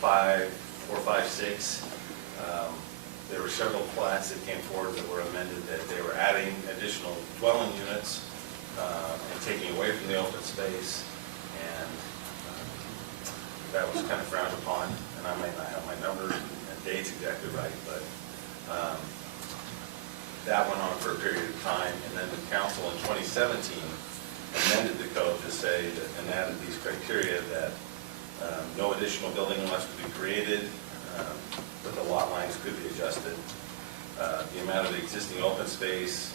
4, 5, 6, there were several plats that came forward that were amended, that they were adding additional dwelling units and taking away from the open space, and that was kind of frowned upon. And I might not have my numbers and dates exactly right, but that went on for a period of time, and then the council in 2017 amended the code to say that, and added these criteria that no additional building lots could be created, but the lot lines could be adjusted. The amount of the existing open space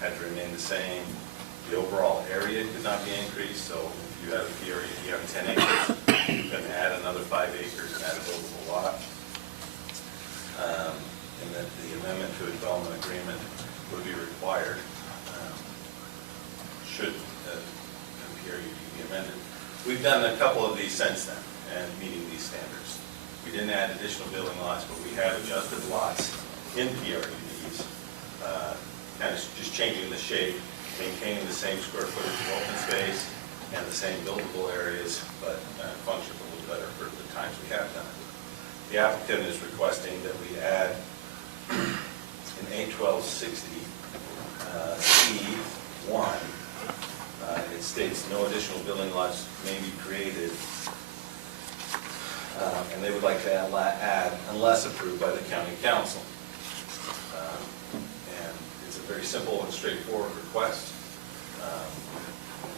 had to remain the same. The overall area could not be increased, so if you have a PRUD, you have 10 acres, you can add another 5 acres and add a buildable lot. And that the amendment to a development agreement would be required should the PRUD be amended. We've done a couple of these since then and meeting these standards. We didn't add additional building lots, but we have adjusted lots in PRUDs, kind of just changing the shape, maintaining the same square footage of open space and the same buildable areas, but functions a little better for the times we have done it. The applicant is requesting that we add in 81260 C1, it states no additional building lots may be created, and they would like to add unless approved by the county council. And it's a very simple and straightforward request.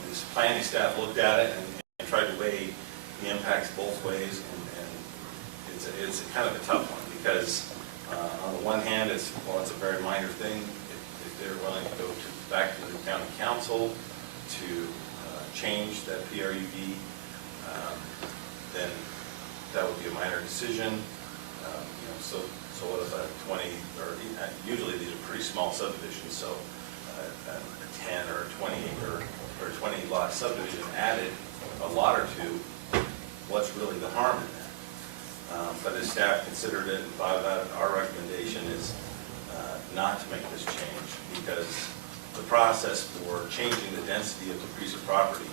This planning staff looked at it and tried to weigh the impacts both ways, and it's a kind of a tough one because on the one hand, it's a very minor thing. If they're willing to go back to the county council to change that PRUD, then that would be a minor decision. So what if a 20, or usually these are pretty small subdivisions, so a 10 or a 20 acre or 20 lot subdivision added a lot or two, what's really the harm in that? But as staff considered it and thought about it, our recommendation is not to make this change because the process for changing the density of the piece of property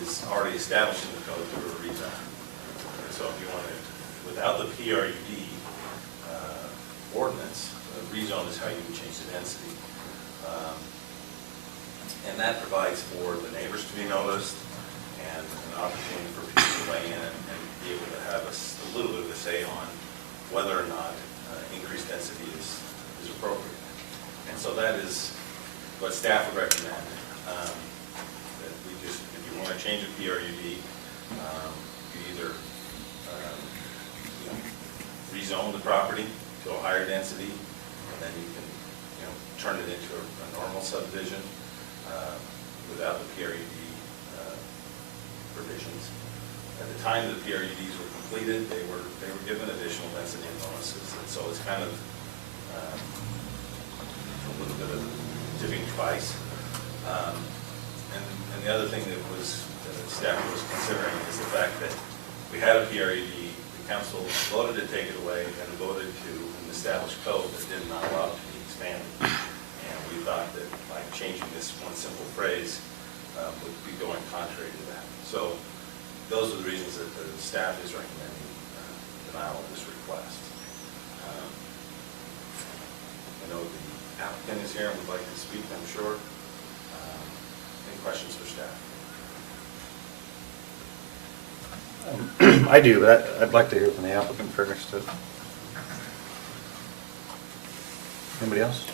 is already established in the code through a rezone. And so if you want to, without the PRUD ordinance, rezone is how you would change the density. And that provides for the neighbors to be noticed and an opportunity for people to weigh in and be able to have a little bit of a say on whether or not increased density is appropriate. And so that is what staff would recommend. That we just, if you want to change a PRUD, you either rezone the property to a higher density, and then you can turn it into a normal subdivision without the PRUD provisions. At the time the PRUDs were completed, they were given additional density and bonuses, and so it's kind of a little bit of tipping twice. And the other thing that staff was considering is the fact that we had a PRUD, the council voted to take it away, and voted to an established code that did not allow it to be expanded. And we thought that by changing this one simple phrase would be going contrary to that. So those are the reasons that the staff is recommending denial of this request. I know the applicant is here and would like to speak, I'm sure. Any questions for staff? I do, but I'd like to hear from the applicant first. Anybody else?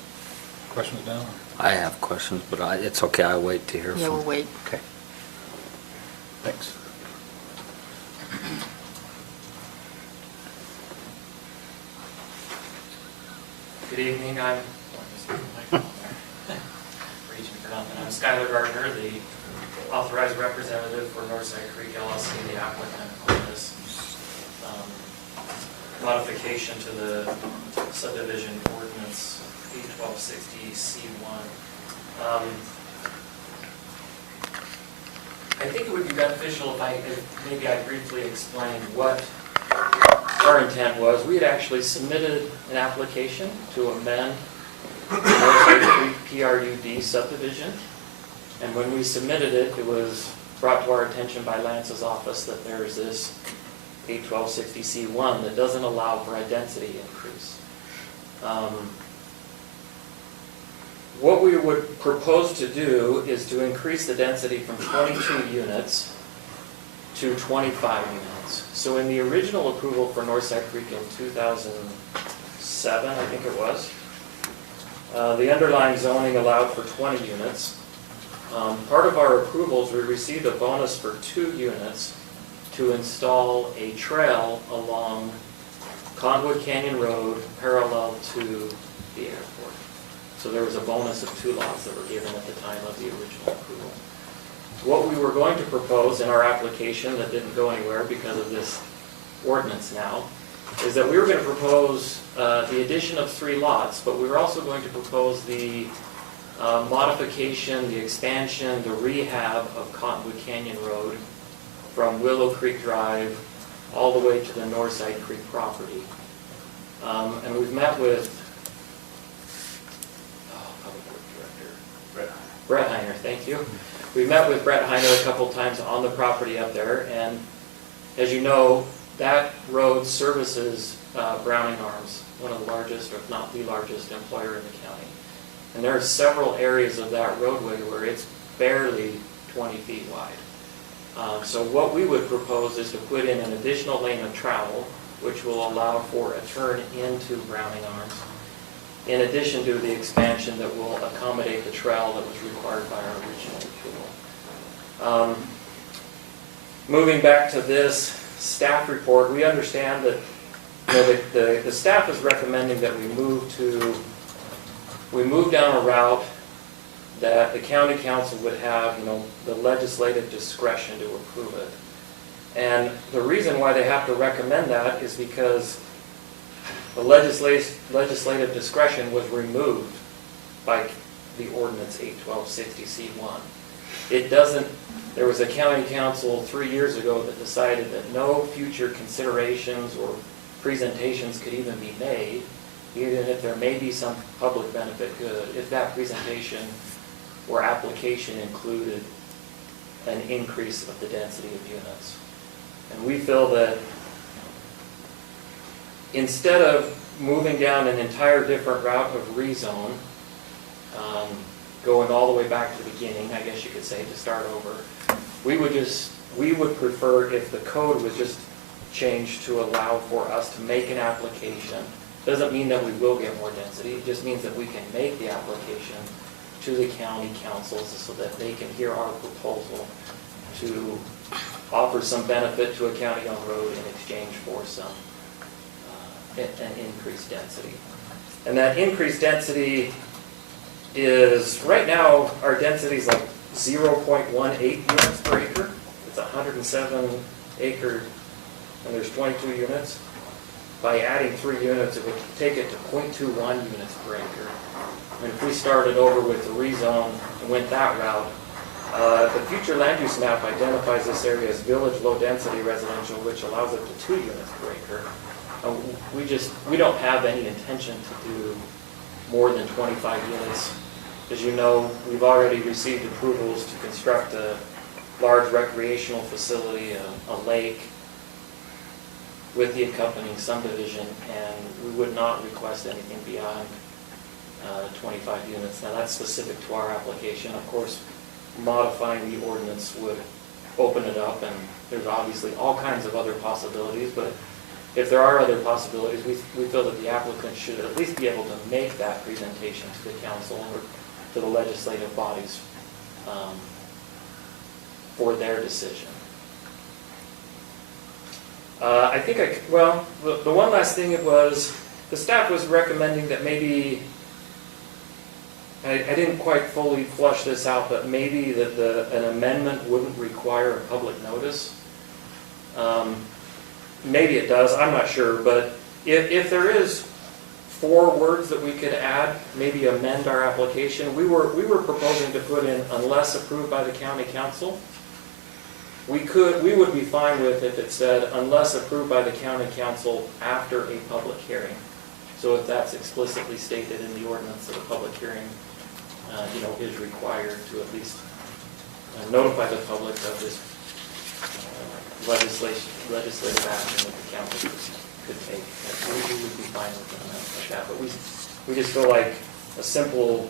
Questions now? I have questions, but it's okay. I'll wait to hear from. Yeah, we'll wait. Okay. Thanks. Good evening. I'm Skylar Gardner, the authorized representative for Northside Creek LLC, the applicant on this modification to the subdivision ordinance 81260C1. I think it would be beneficial if maybe I briefly explain what our intent was. We had actually submitted an application to amend the Northside Creek PRUD subdivision, and when we submitted it, it was brought to our attention by Lance's office that there is this 81260C1 that doesn't allow for a density increase. What we would propose to do is to increase the density from 22 units to 25 units. So in the original approval for Northside Creek in 2007, I think it was, the underlying zoning allowed for 20 units. Part of our approvals, we received a bonus for 2 units to install a trail along Cottonwood Canyon Road parallel to the airport. So there was a bonus of 2 lots that were given at the time of the original approval. What we were going to propose in our application that didn't go anywhere because of this ordinance now, is that we were going to propose the addition of 3 lots, but we were also going to propose the modification, the expansion, the rehab of Cottonwood Canyon Road from Willow Creek Drive all the way to the Northside Creek property. And we've met with Public Works Director Brett Heiner, thank you. We've met with Brett Heiner a couple times on the property up there, and as you know, that road services Browning Arms, one of the largest, or if not the largest employer in the county. And there are several areas of that roadway where it's barely 20 feet wide. So what we would propose is to put in an additional lane of travel, which will allow for a turn into Browning Arms, in addition to the expansion that will accommodate the trail that was required by our original approval. Moving back to this staff report, we understand that the staff is recommending that we move down a route that the county council would have, the legislative discretion to approve it. And the reason why they have to recommend that is because the legislative discretion was removed by the ordinance 81260C1. There was a county council 3 years ago that decided that no future considerations or presentations could even be made, even if there may be some public benefit good, if that presentation or application included an increase of the density of units. And we feel that instead of moving down an entire different route of rezone, going all the way back to the beginning, I guess you could say, to start over, we would prefer if the code was just changed to allow for us to make an application. Doesn't mean that we will get more density, it just means that we can make the application to the county councils so that they can hear our proposal to offer some benefit to a county-owned road in exchange for an increased density. And that increased density is, right now, our density is like 0.18 units per acre. It's 107 acre, and there's 22 units. By adding 3 units, it would take it to 0.21 units per acre. And if we started over with the rezone and went that route, the future land use map identifies this area as village low-density residential, which allows up to 2 units per acre. We don't have any intention to do more than 25 units. As you know, we've already received approvals to construct a large recreational facility, a lake, with the accompanying subdivision, and we would not request anything beyond 25 units. Now that's specific to our application. Of course, modifying the ordinance would open it up, and there's obviously all kinds of other possibilities, but if there are other possibilities, we feel that the applicant should at least be able to make that presentation to the council or to the legislative bodies for their decision. The one last thing the staff was recommending that maybe, I didn't quite fully flush this out, but maybe that an amendment wouldn't require a public notice. Maybe it does, I'm not sure, but if there is 4 words that we could add, maybe amend our application, we were proposing to put in unless approved by the county council. We would be fine with if it said unless approved by the county council after a public hearing. So if that's explicitly stated in the ordinance that a public hearing is required to at least notify the public of this legislative action that the council could take. We would be fine with something like that, but we just feel like a simple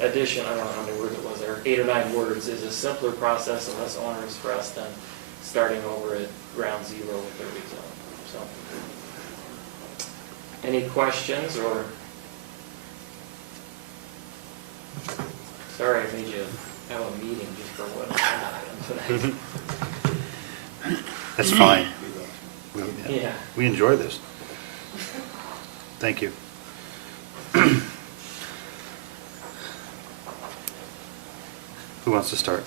addition, I don't know how many words it was there, 8 or 9 words, is a simpler process and less onerous for us than starting over at ground zero with the rezone. So, any questions or? Sorry, I made you have a meeting just for one item tonight. That's fine. Yeah. We enjoy this. Thank you. Who wants to start?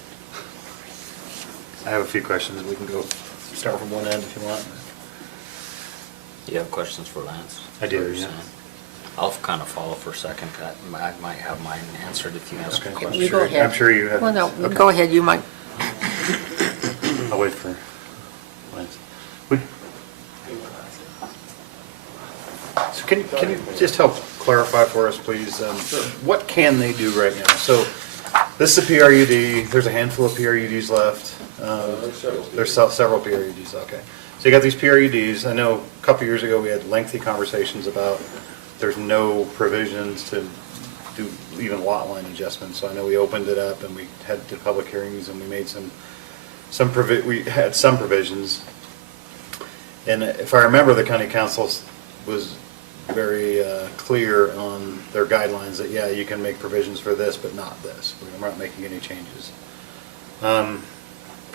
I have a few questions. We can go start from one end if you want. You have questions for Lance? I do, Or yeah. Sam? I'll kind of follow for a second. I might have mine answered if you have some Okay. questions. You go ahead. I'm sure you have. Well, no, Okay. go ahead, you might. I'll wait for Lance. We- So can you just help clarify for us, please? What can they do right now? So this is a PRUD, there's a handful of PRUDs left. There's several PRUDs, okay. So you got these PRUDs. I know a couple years ago, we had lengthy conversations about there's no provisions to do even lot line adjustments. So I know we opened it up and we had the public hearings and we made we had some provisions. And if I remember, the county council was very clear on their guidelines that, yeah, you can make provisions for this, but not this. We're not making any changes.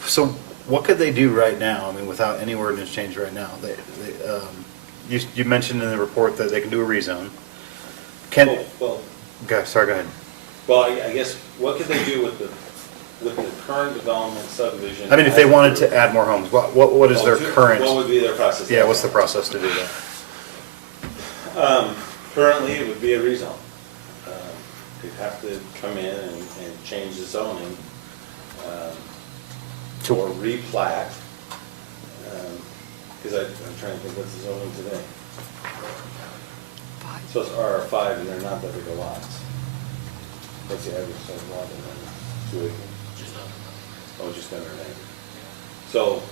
So what could they do right now? I mean, without any ordinance change right now? You mentioned in the report that they can do a rezone. Well, Okay, sorry, go ahead. well, I guess, what could they do with the current development subdivision? I mean, if they wanted to add more homes, what is their current? What would be their process? Yeah, what's the process to do that? Currently, it would be a rezone. You'd have to come in and change the zoning, or replat, because I'm trying to think what's the zoning today. So it's RR5 and they're not that big of lots. What's the average size lot in there? 2 acres? Just Oh, just under an acre. So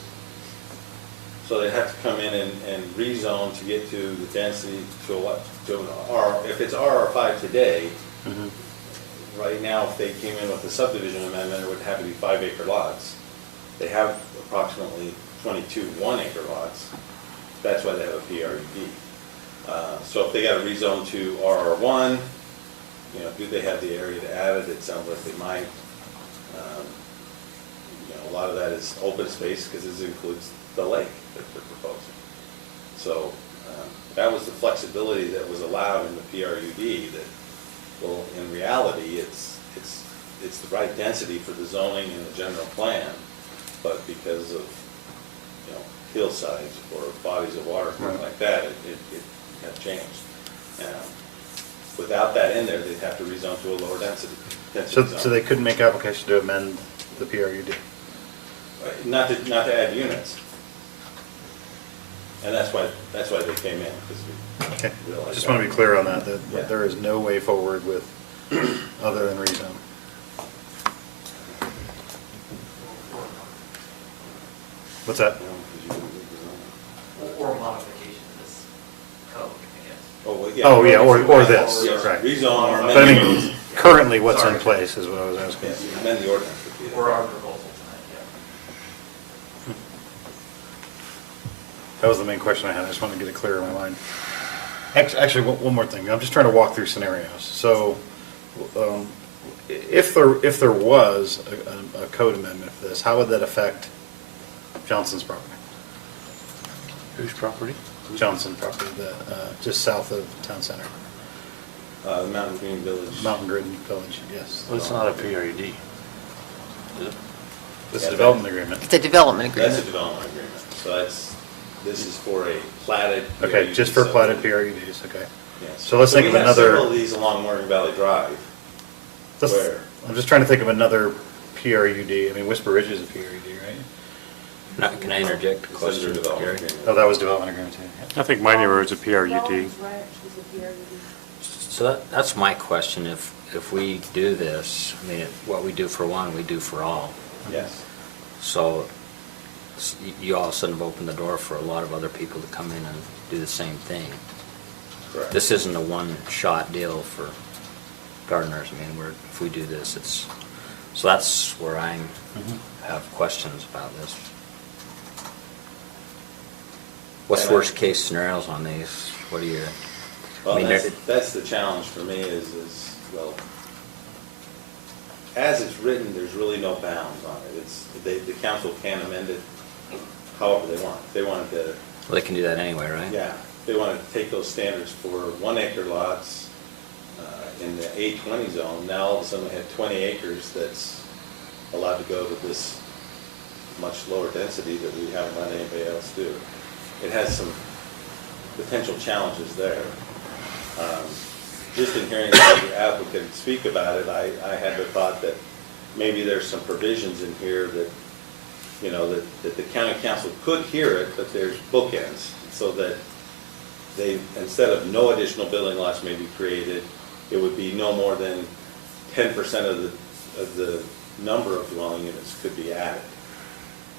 they have to come in and rezone to get to the density to an R, if it's RR5 today, Mhm. right now, if they came in with a subdivision amendment, it would have to be 5-acre lots. They have approximately 22 1-acre lots. That's why they have a PRUD. So if they got to rezone to RR1, do they have the area to add it? It sounds like they might. A lot of that is open space because this includes the lake that they're proposing. So that was the flexibility that was allowed in the PRUD that, well, in reality, it's the right density for the zoning and the general plan, but because of, hillsides or bodies of water, things Right. like that, it got changed. Without that in there, they'd have to rezone to a lower density So zone. they couldn't make application to amend the PRUD? Not to add units. And that's why they came in, because we Okay, realized. just want to be clear on that Yeah. there is no way forward with other than rezone. What's that? Or modification of this code, I guess. Oh, yeah, or this, Yes, right. rezone or But I amend. mean, currently what's in Sorry. place is what I was asking. Yes, amend the ordinance would be. Or our proposal tonight, yeah. That was the main question I had. I just wanted to get it clear in my mind. Actually, one more thing. I'm just trying to walk through scenarios. So, if there was a code amendment for this, how would that affect Johnson's property? Whose property? Johnson property, just south of town center, The Mountain Green Village. Mountain Grid Village. Yes. Well, it's not a PRUD, is it? This is a development agreement. It's a development That's a agreement. development agreement. So this is for a platted. Okay, PRUD just for platted subdivision. PRUDs. Okay. Yes. So let's think of we have another- several of these along Morgan Valley Drive. Let's- Where? I'm just trying to think of another PRUD. I mean, Whisper Ridge is a PRUD, right? Can I interject a It's question, under development Gary? agreement. Oh, that was development agreement too. I think Mining Road's a PRUD. Rollins Ranch was a PRUD. So that's my question. If we do this, I mean, what we do for one, we do for all. Yes. So you all of a sudden have opened the door for a lot of other people to come in and do the same thing. Correct. This isn't a one-shot deal for gardeners. I mean, if we do this, so that's where I have questions about this. What's And I- worst case scenarios on these? What do you? Well, I mean, that's the challenge for me is, well, as it's written, there's really no bounds on it. The council can amend it however they want. If they wanted to, Well, they can do that anyway, right? yeah, if they wanted to take those standards for 1 acre lots in the A20 zone, now all of a sudden we have 20 acres that's allowed to go to this much lower density that we haven't let anybody else do. It has some potential challenges there. Just in hearing the applicant speak about it, I had the thought that maybe there's some provisions in here that, you know, that the county council could hear it, but there's bookends, so that they, instead of no additional building lots may be created, it would be no more than 10% of the number of dwelling units could be added.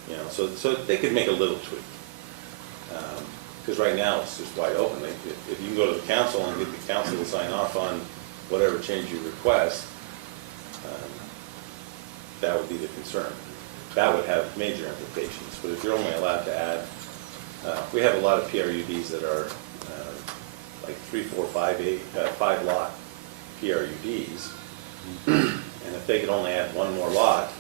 You know, so they could make a little tweak. Because right now, it's just wide open. If you can go to the council and get the council to sign off on whatever change you request, that would be the concern. That would have major implications. But if you're only allowed to add, we have a lot of PRUDs that are like 3, 4, 5, 8, 5 lot PRUDs. And if they could only add one more lot,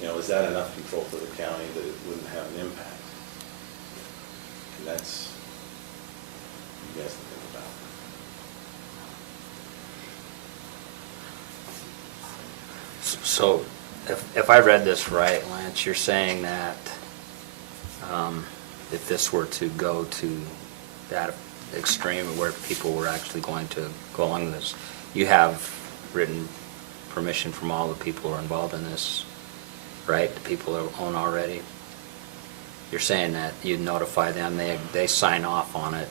you know, is that enough control for the county that it wouldn't have an impact? And that's, you guys can think about. So, if I read this right, Lance, you're saying that if this were to go to that extreme where people were actually going to go along this, you have written permission from all the people who are involved in this, right? The people who own already? You're saying that you'd notify them, they sign off on it,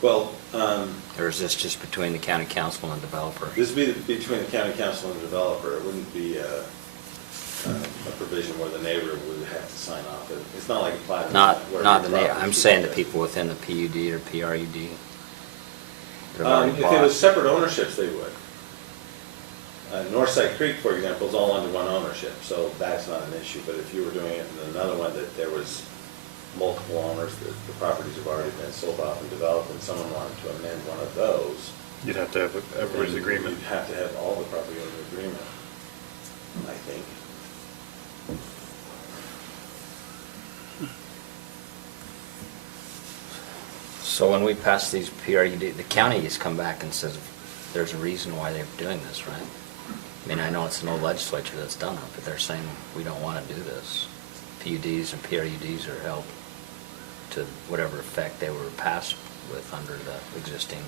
Well, or is this just between the county council and the developer? this would be between the county council and the developer. It wouldn't be a provision where the neighbor would have to sign off. It's not like a plat. Not where the property I'm should saying be the there. people within the PUD or PRUD. that have already If it bought. was separate ownerships, they would. Northside Creek, for example, is all under one ownership, so that's not an issue. But if you were doing it in another one that there was multiple owners, that the properties have already been sold off and developed, and someone wanted to amend one of those, You'd have to have everybody's then agreement. You'd have to have all the property owner agreement, I think. So when we pass these PRUD, the county has come back and says there's a reason why they're doing this, right? I mean, I know it's an old legislature that's done it, but they're saying we don't want to do this. PUDs and PRUDs are held to whatever effect they were passed with under the existing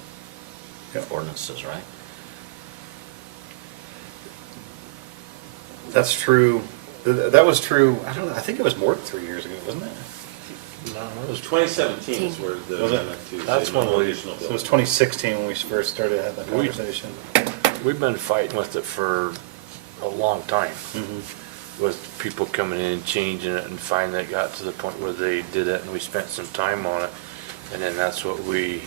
Yep. ordinances, right? That's true. That was true, I don't know, I think it was more than 3 years ago, wasn't it? No, it It was was 2017 is where the Was it? amendment to. That's say when no we- additional So it was building. 2016 when we first started having that We- conversation. We've been fighting with it for a long time, Mhm. with people coming in and changing it, and finally it got to the point where they did it, and we spent some time on it, and then that's what we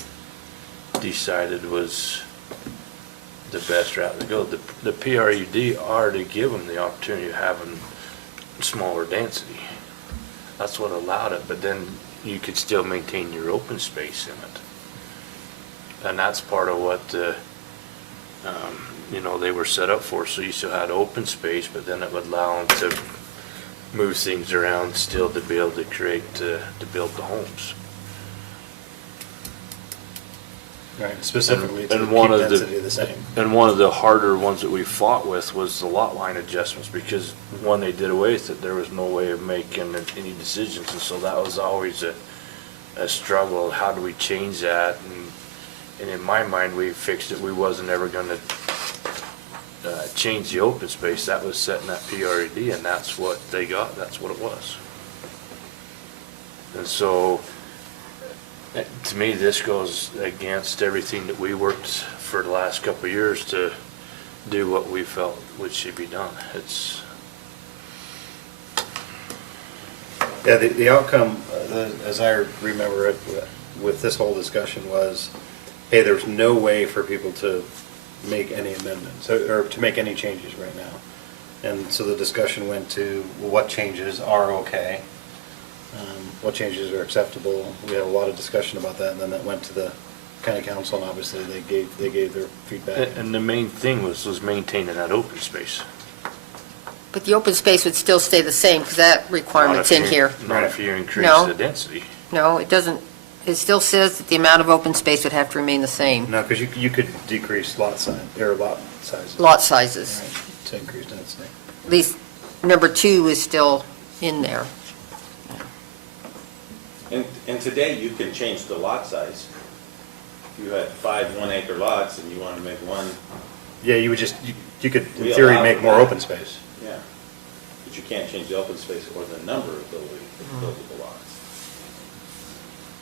decided was the best route to go. The PRUD already give them the opportunity of having smaller density. That's what allowed it, but then you could still maintain your open space in it. And that's part of what, you know, they were set up for, so you still had open space, but then it would allow them to move things around still to be able to create, to build the homes. Right, specifically to And keep one of density the same. And one of the harder ones that we fought with was the lot line adjustments, because when they did away with it, there was no way of making any decisions, and so that was always a struggle. How do we change that? And in my mind, we fixed it. We wasn't ever gonna change the open space. That was set in that PRD, and that's what they got. That's what it was. And so, to me, this goes against everything that we worked for the last couple of years to do what we felt should be done. Yeah, the outcome, as I remember it, with this whole discussion was, hey, there's no way for people to make any amendments, or to make any changes right now. And so the discussion went to, well, what changes are okay? What changes are acceptable? We had a lot of discussion about that, and then that went to the county council, and obviously they gave their feedback. And the main thing was maintaining that open space. But the open space would still stay the same, because that requirement's in here. Not if you increase No. the density. No, it doesn't, it still says that the amount of open space would have to remain the same. No, because you could decrease lot size, or lot sizes. Lot sizes. Right, to increase density. At least number 2 is still in there. And today, you can change the lot size. If you had 5 1-acre lots and you want to make one, Yeah, you would just, you could, in We theory, allow make more that. open space. yeah. But you can't change the open space or the number of buildable lots.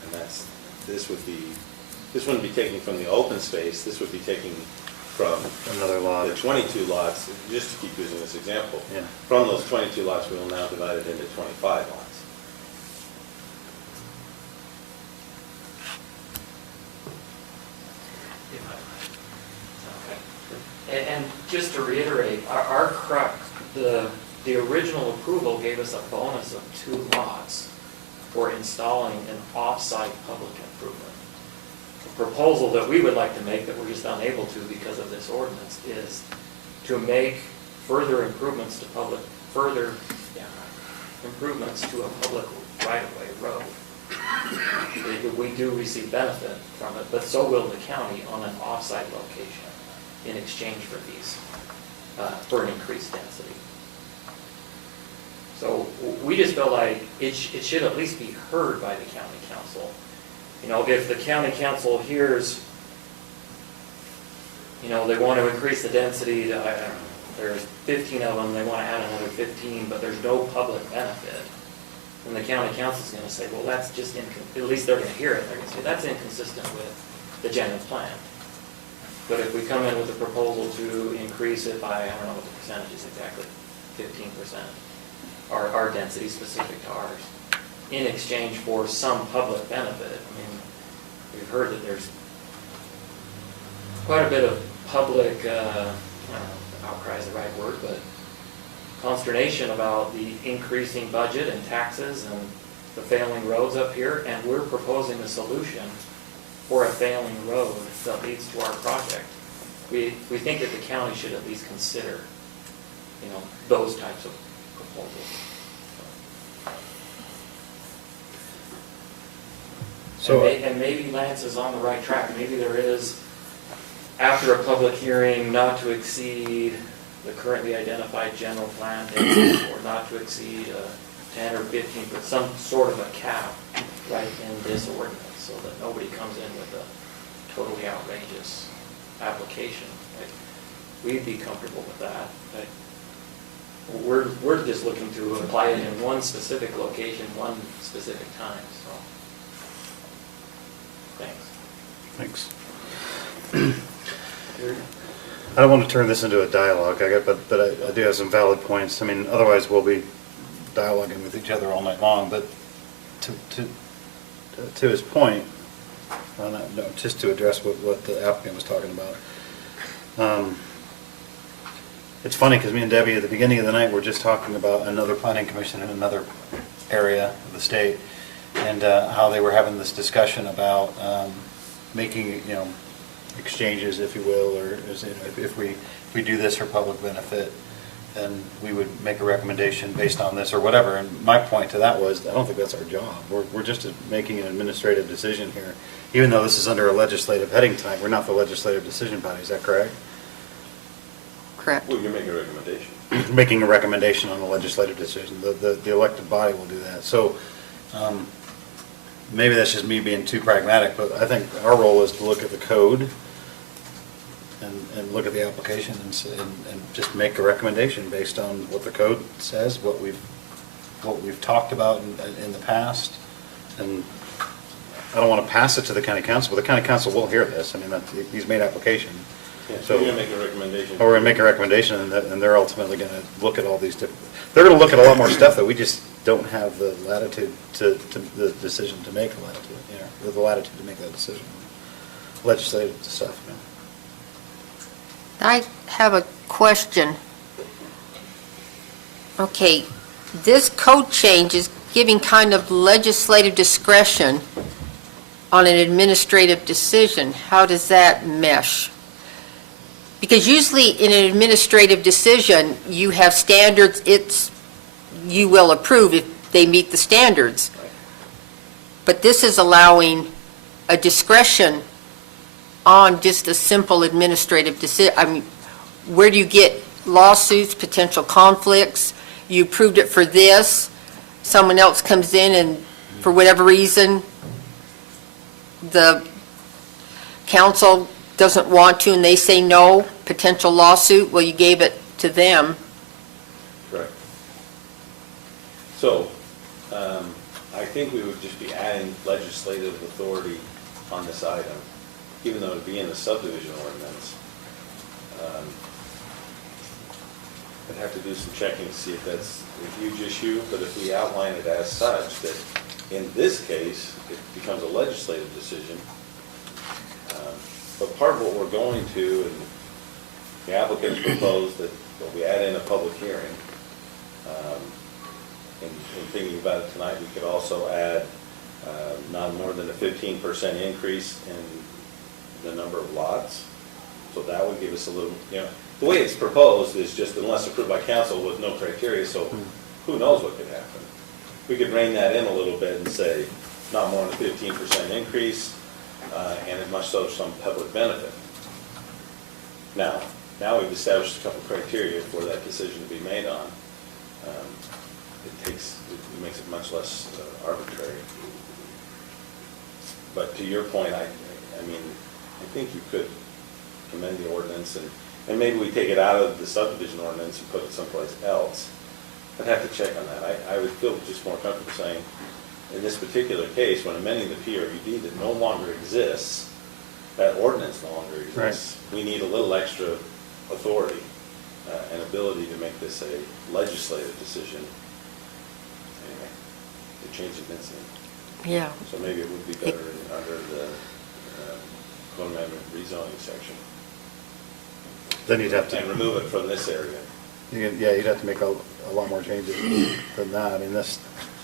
And that's, this wouldn't be taken from the open space, this would be taken from Another lot. the 22 lots, just to keep using this example. Yeah. From those 22 lots, we will now divide it into 25 lots. Okay. And just to reiterate, our crux, the original approval gave us a bonus of 2 lots for installing an off-site public improvement. The proposal that we would like to make, that we're just unable to because of this ordinance, is to make further improvements to a public right-of-way road. We do receive benefit from it, but so will the county on an off-site location in exchange for these, for an increased density. So we just feel like it should at least be heard by the county council. You know, if the county council hears, you know, they want to increase the density to, I don't know, there's 15 of them, they want to add another 15, but there's no public benefit, then the county council's going to say, well, that's just, at least they're going to hear it, they're going to say, that's inconsistent with the general plan. But if we come in with a proposal to increase it by, I don't know what the percentage is exactly, 15%, our density specific to ours, in exchange for some public benefit. I mean, we've heard that there's quite a bit of public, outcry is the right word, but consternation about the increasing budget and taxes and the failing roads up here, and we're proposing a solution for a failing road that leads to our project. We think that the county should at least consider, you know, those types of proposals. So- And maybe Lance is on the right track. Maybe there is, after a public hearing, not to exceed the currently identified general plan, or not to exceed 10 or 15, but some sort of a cap right in this ordinance, so that nobody comes in with a totally outrageous application. We'd be comfortable with that. We're just looking to apply it in one specific location, one specific time, so. Thanks. Thanks. I don't want to turn this into a dialogue, but I do have some valid points. I mean, otherwise we'll be dialoguing with each other all night long, but to his point, well, no, just to address what the applicant was talking about. It's funny because me and Debbie at the beginning of the night were just talking about another planning commission in another area of the state, and how they were having this discussion about making, you know, exchanges, if you will, or if we do this for public benefit, then we would make a recommendation based on this or whatever. And my point to that was, I don't think that's our job. We're just making an administrative decision here. Even though this is under a legislative heading tonight, we're not the legislative decision body. Is that correct? Correct. Well, you make a recommendation. Making a recommendation on the legislative decision. The elected body will do that. So maybe that's just me being too pragmatic, but I think our role is to look at the code and look at the application and just make a recommendation based on what the code says, what we've talked about in the past. And I don't want to pass it to the county council, but the county council will hear this. I mean, he's made application. Yeah, so you're going to make a recommendation. Or we're going to make a recommendation, and they're ultimately going to look at all these different, they're going to look at a lot more stuff that we just don't have the latitude the decision to make a latitude, or the latitude to make that decision. Legislative stuff, I have a question. Okay, this code change is giving kind of legislative discretion on an administrative decision. How does that mesh? Because usually in an administrative decision, you have standards, you will approve if they meet the standards. But this is allowing a discretion on just a simple administrative decision. I mean, where do you get lawsuits, potential conflicts? You approved it for this, someone else comes in and for whatever reason, the council doesn't want to and they say no, potential lawsuit, well, you gave it to them. Correct. So, I think we would just be adding legislative authority on this item, even though it'd be in the subdivision ordinance. I'd have to do some checking to see if that's a huge issue, but if we outline it as such, that in this case, it becomes a legislative decision. But part of what we're going to, and the applicant proposed that we add in a public hearing. In thinking about it tonight, we could also add not more than a 15% increase in the number of lots. So that would give us a little, the way it's proposed is just unless approved by council with no criteria, so who knows what could happen. We could rein that in a little bit and say not more than a 15% increase, and it must show some public benefit. Now we've established a couple criteria for that decision to be made on. It makes it much less arbitrary. But to your point, I think you could amend the ordinance and maybe we take it out of the subdivision ordinance and put it someplace else. I'd have to check on that. I would feel just more comfortable saying, in this particular case, when amending the PRUD that no longer exists, that ordinance no longer exists, we need a little extra authority and ability to make this a legislative decision. Anyway, to change the density. Yeah. So maybe it would be better under the code amendment rezoning section. Then you'd have And to, remove it from this area. you'd have to make a lot more changes than that. I mean, this,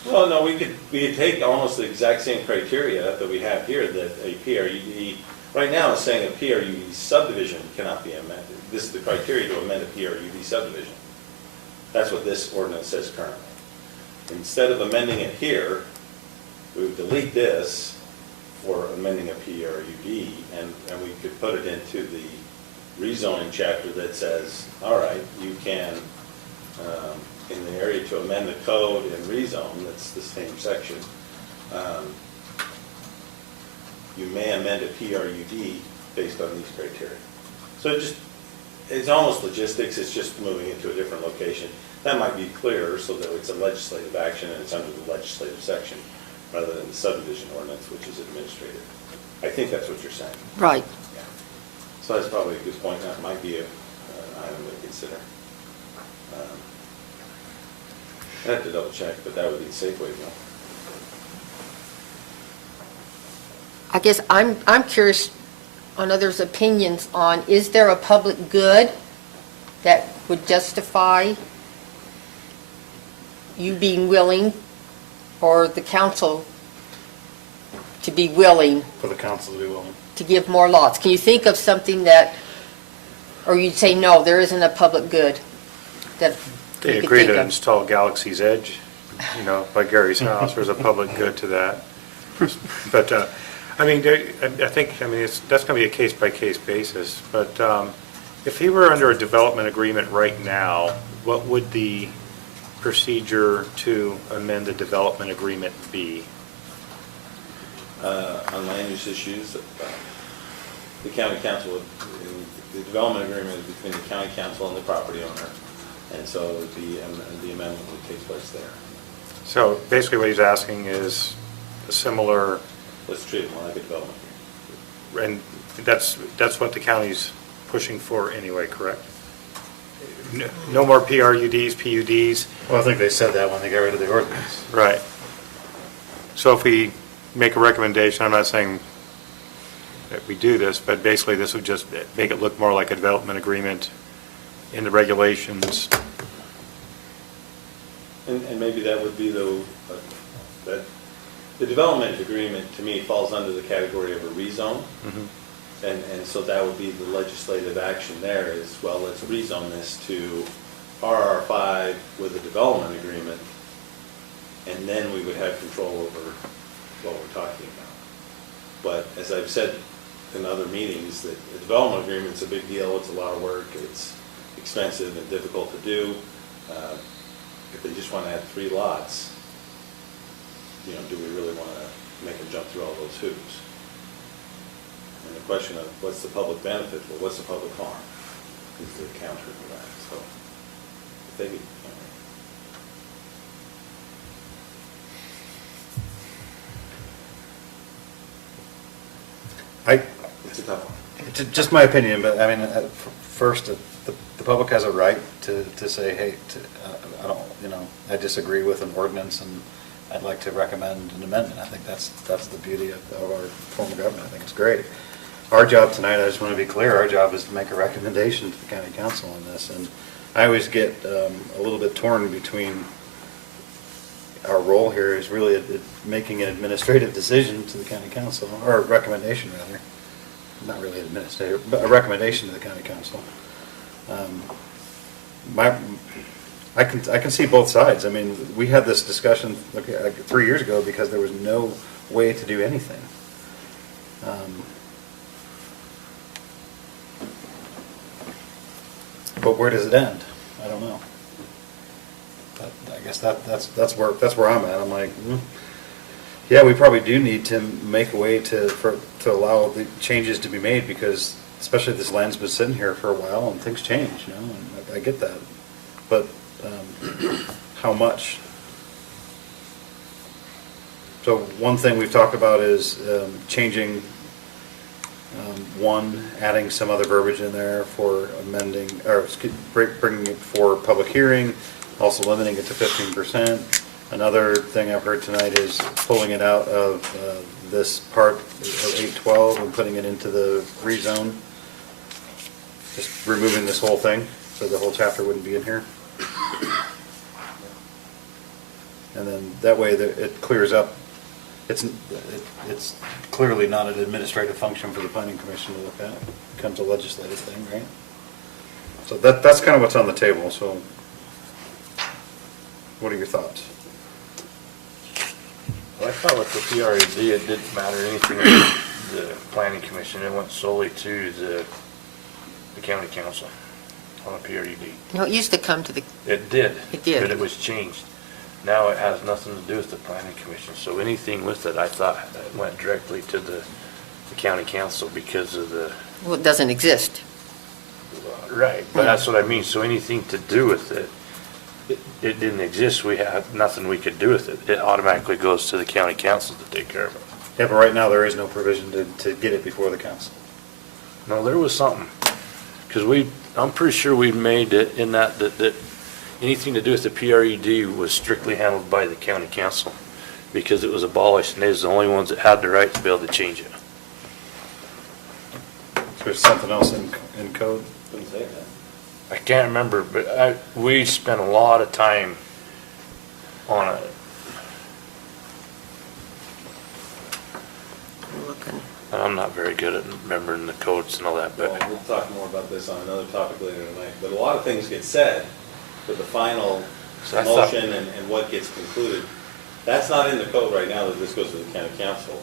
Well, no, we could take almost the exact same criteria that we have here, that a PRUD, right now it's saying a PRUD subdivision cannot be amended. This is the criteria to amend a PRUD subdivision. That's what this ordinance says currently. Instead of amending it here, we would delete this for amending a PRUD, and we could put it into the rezoning chapter that says, all right, you can, in the area to amend the code and rezone, that's the same section, you may amend a PRUD based on these criteria. So it's almost logistics, it's just moving into a different location. That might be clearer so that it's a legislative action and it's under the legislative section rather than the subdivision ordinance, which is administrative. I think that's what you're saying. Right. Yeah. So that's probably a good point. That might be an item to consider. I have to double check, but that would be the safe way to go. I guess I'm curious on others' opinions on, is there a public good that would justify you being willing, or the council to be willing for the council to be willing. to give more lots? Can you think of something that, or you'd say, no, there isn't a public good that They you could agree think to of? install Galaxy's Edge, by Gary's house. There's a public good to that. But, that's going to be a case-by-case basis. But if he were under a development agreement right now, what would the procedure to amend the development agreement be? On land use issues, the county council would, the development agreement is between the county council and the property owner, and so the amendment would take place there. So basically what he's asking is a similar, Let's treat it more like a development. and that's what the county's pushing for anyway, correct? No more PRUDs, PUDs. Well, I think they said that when they got rid of the ordinance. Right. So if we make a recommendation, I'm not saying that we do this, but basically this would just make it look more like a development agreement in the regulations. And maybe that would be that the development agreement, to me, falls under the category of a rezone. And so that would be the legislative action there is, well, let's rezone this to RR5 with a development agreement, and then we would have control over what we're talking about. But as I've said in other meetings, that the development agreement's a big deal, it's a lot of work, it's expensive and difficult to do. If they just want to add 3 lots, do we really want to make them jump through all those hoops? And the question of what's the public benefit, well, what's the public harm, is the counter to that. So if they, it's a tough one. It's just my opinion, but I mean, first, the public has a right to say, hey, I don't, I disagree with an ordinance and I'd like to recommend an amendment. I think that's the beauty of our form of government. I think it's great. Our job tonight, I just want to be clear, our job is to make a recommendation to the county council on this. And I always get a little bit torn between our role here is really making an administrative decision to the county council, or a recommendation rather. Not really administrative, but a recommendation to the county council. I can see both sides. I mean, we had this discussion 3 years ago because there was no way to do anything. But where does it end? I don't know. But I guess that's where I'm at. I'm like, yeah, we probably do need to make a way to allow the changes to be made, because especially this land's been sitting here for a while and things change, and I get that. But how much? So one thing we've talked about is changing adding some other verbiage in there for amending, or bringing it for public hearing, also limiting it to 15%. Another thing I've heard tonight is pulling it out of this part of 812 and putting it into the rezone. Just removing this whole thing, so the whole chapter wouldn't be in here. And then that way it clears up. It's clearly not an administrative function for the planning commission to look at. It becomes a legislative thing, right? So that's kind of what's on the table. So what are your thoughts? Well, I thought with the PRAD, it didn't matter anything to the planning commission. It went solely to the county council on a PRAD. No, it used to come to the, It did. It did. But it was changed. Now it has nothing to do with the planning commission. So anything with it, I thought it went directly to the county council because of the... well, it doesn't exist. Right, but that's what I mean. So anything to do with it, it didn't exist. We had nothing we could do with it. It automatically goes to the county council to take care of it. Yeah, but right now there is no provision to get it before the council. No, there was something. Because I'm pretty sure we made it in that anything to do with the PRED was strictly handled by the county council because it was abolished and they was the only ones that had the right to be able to change it. So there's something else in code? Couldn't say that. I can't remember, but we spent a lot of time on it. I'm looking. And I'm not very good at remembering the codes and all that, but Well, we'll talk more about this on another topic later tonight, but a lot of things get said, but the final So I thought- motion and what gets concluded, that's not in the code right now, that this goes to the county council.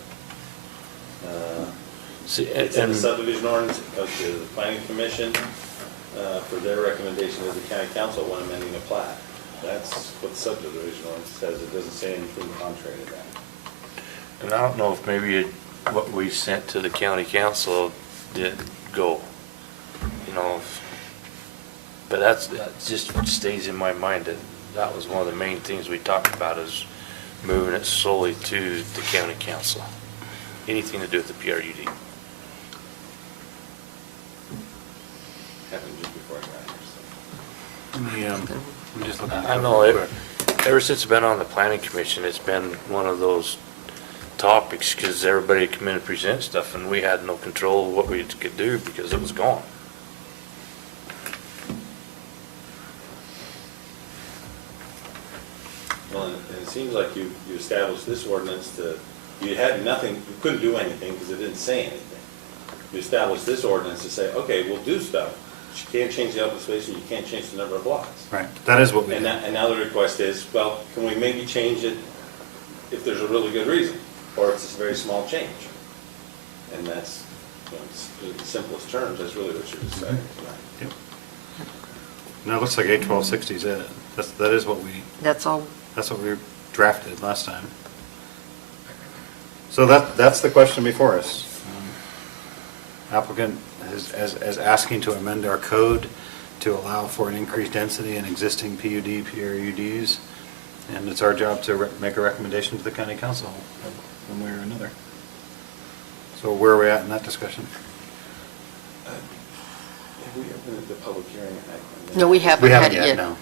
see, It's in the and subdivision ordinance, it goes to the planning commission for their recommendation to the county council when amending a plat. That's what the subdivision ordinance says, it doesn't say anything contrary to that. I don't know if maybe what we sent to the county council didn't go, but that just stays in my mind that was one of the main things we talked about is moving it solely to the county council. Anything to do with the PRUD. Happened just before I got here, so. Yeah. Let me just look at I it know, real quick. ever since I've been on the planning commission, it's been one of those topics, because everybody come in and present stuff, and we had no control of what we could do because it was gone. Well, and it seems like you established this ordinance you had nothing, you couldn't do anything because it didn't say anything. You established this ordinance to say, okay, we'll do stuff, but you can't change the open space and you can't change the number of lots. Right, that is what we And did. now the request is, well, can we maybe change it if there's a really good reason, or it's a very small change? And that's, in the simplest terms, that's really what you're deciding tonight. Yep. No, it looks like 81260 is it. That is what That's all. that's what we drafted last time. So that's the question before us. Applicant is asking to amend our code to allow for an increased density in existing PUD, PRUDs, and it's our job to make a recommendation to the county council one way or another. So where are we at in that discussion? Have we opened the public hearing? No, we haven't We had haven't it yet, yet. no.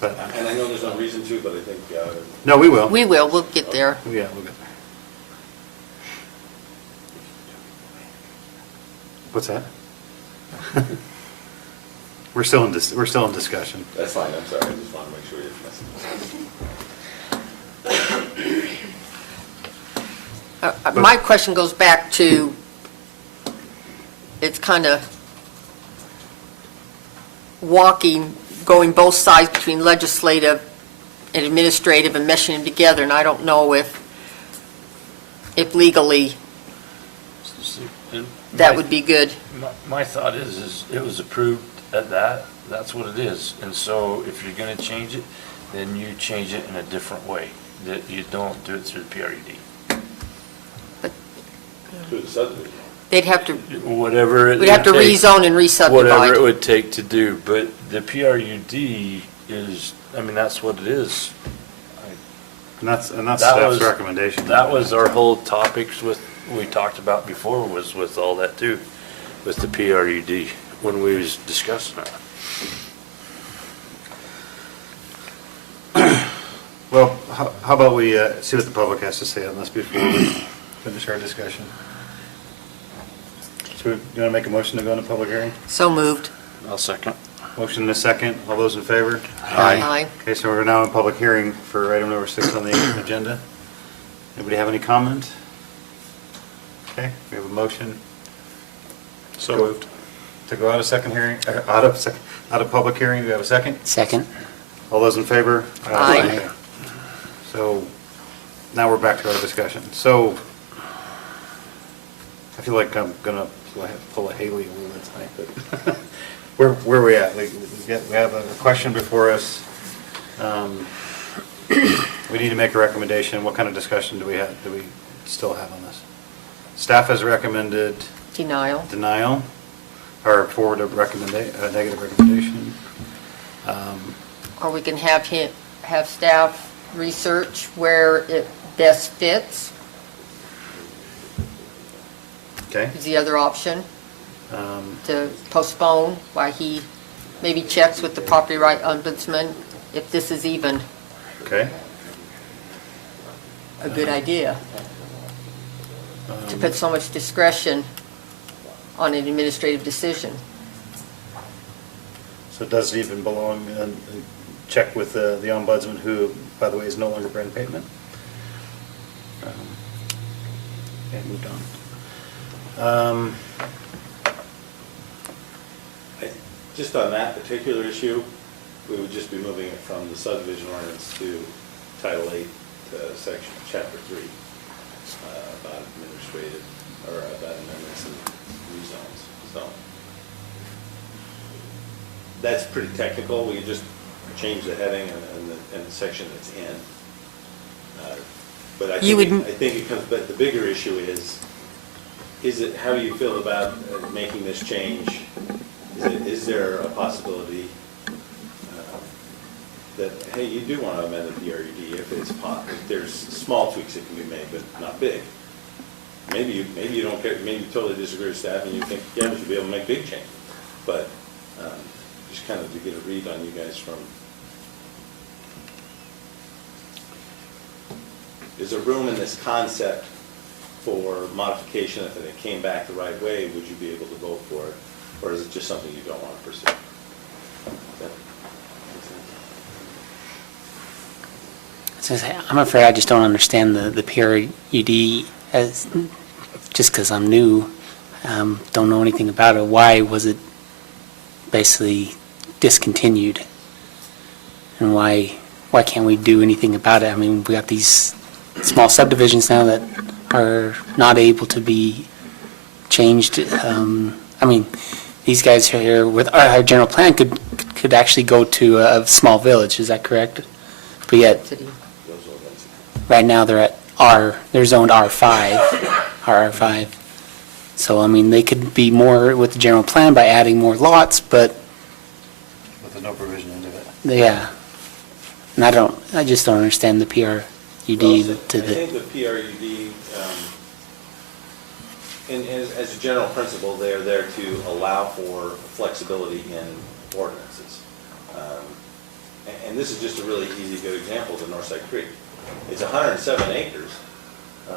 But, And I know there's no reason to, but I think, no, we will. We will, we'll get there. Yeah, we'll get there. What's that? We're still in discussion. that's fine, I'm sorry, I just want to make sure you didn't miss it. My question goes back to, it's kind of going both sides between legislative and administrative and meshing them together, and I don't know if legally that would be good. My thought is it was approved at that's what it is. And so if you're gonna change it, then you change it in a different way, that you don't do it through the PRUD. Through the subdivision. They'd have to, Whatever it we'd have to would take. rezone and re-subdivide. Whatever it would take to do, but the PRUD is, I mean, that's what it is. And that's That staff's was- recommendation. That was our whole topics we talked about before, was with all that too, with the PRUD, when we was discussing it. Well, how about we see what the public has to say on this before we finish our discussion? So, you want to make a motion to go into public hearing? So moved. I'll second. Motion and a second. All those in favor? Aye. Okay, so we're now in public hearing for item number 6 on the agenda. Anybody have any comment? Okay, we have a motion. So moved. To go out of second hearing, out of public hearing, do we have a second? Second? All those in favor? Aye. So now we're back to our discussion. So I feel like I'm gonna pull a Haley a little bit tonight, but where are we at? We have a question before us. We need to make a recommendation. What kind of discussion do we still have on this? Staff has recommended Denial. denial, or forward a negative recommendation. Or we can have staff research where it best fits, Okay? is the other option, to postpone while he maybe checks with the property right ombudsman if this is even Okay? a good idea. To put so much discretion on an administrative decision. So it does it even belong, check with the ombudsman, who, by the way, is no longer Brent Pavement? Okay, moved on. Just on that particular issue, we would just be moving it from the subdivision ordinance to Title 8, section, Chapter 3, about administrative, or about amendments and rezones. So that's pretty technical. We can just change the heading and the section that's in. But I think it comes, but the bigger issue is it, how do you feel about making this change? Is there a possibility that, hey, you do want to amend the PRUD if there's small tweaks that can be made, but not big? Maybe you don't care, maybe you totally disagree with staff and you think, yeah, we should be able to make big changes. But just kind of to get a read on you guys from, is there room in this concept for modification if it came back the right way? Would you be able to vote for it? Or is it just something you don't want to pursue? Does that make sense? I'm afraid I just don't understand the PRUD as, just because I'm new, don't know anything about it. Why was it basically discontinued? And why can't we do anything about it? I mean, we got these small subdivisions now that are not able to be changed. I mean, these guys here with our general plan could actually go to a small village, is that correct? But yet, City. Those are ones. right now they're at they're zoned R5. So, I mean, they could be more with the general plan by adding more lots, but, But there's no provision into it. yeah. And I just don't understand the PRUD Well, to I the, think the PRUD, as a general principle, they're there to allow for flexibility in ordinances. And this is just a really easy, good example, the Northside Creek. It's 107 acres. I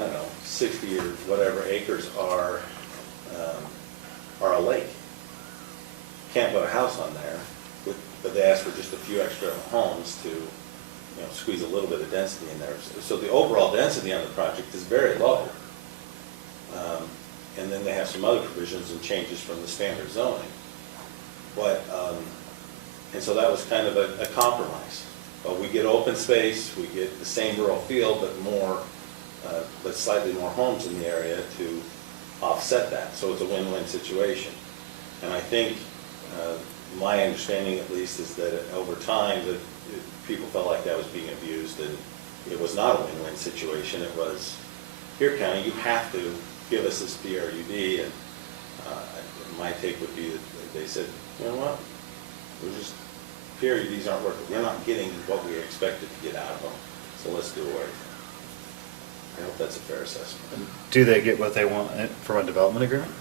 don't know, 60 or whatever acres are a lake. Can't put a house on there, but they ask for just a few extra homes to, squeeze a little bit of density in there. So the overall density on the project is very low. And then they have some other provisions and changes from the standard zoning. But, and so that was kind of a compromise. But we get open space, we get the same rural feel, but slightly more homes in the area to offset that. So it's a win-win situation. And I think, my understanding at least, is that over time, that people felt like that was being abused, and it was not a win-win situation. It was, here, county, you have to give us this PRUD, and my take would be that they said, you know what, PRUDs aren't working. We're not getting what we expected to get out of them, so let's do away with them. I hope that's a fair assessment. Do they get what they want from a development agreement?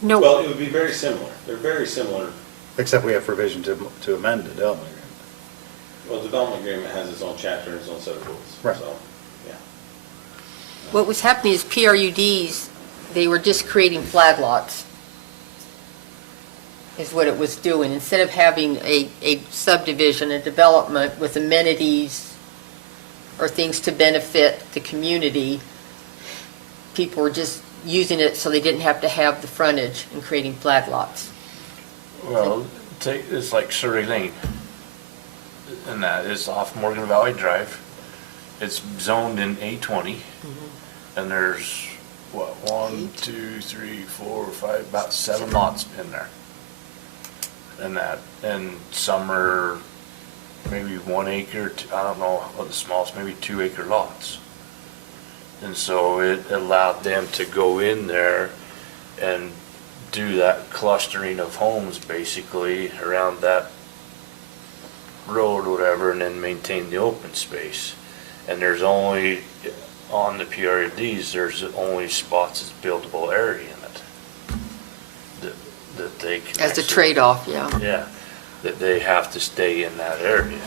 No. Well, it would be very similar. They're very similar. Except we have provision to amend the development agreement. Well, the development agreement has its own chapter and its own set of rules. Right. So, yeah. What was happening is PRUDs, they were just creating flag lots, is what it was doing. Instead of having a subdivision, a development with amenities or things to benefit the community, people were just using it so they didn't have to have the frontage and creating flag lots. Well, it's like Surrey Lane, and that is off Morgan Valley Drive. It's zoned in A20, and there's, what, 1, 2, 3, 4, 5, about 7 lots in there. And some are maybe 1 acre, I don't know what the smallest, maybe 2 acre lots. And so it allowed them to go in there and do that clustering of homes basically around that road or whatever, and then maintain the open space. And there's only, on the PRDs, there's only spots as buildable area in it that they can As a actually- trade-off, yeah. Yeah, that they have to stay in that area.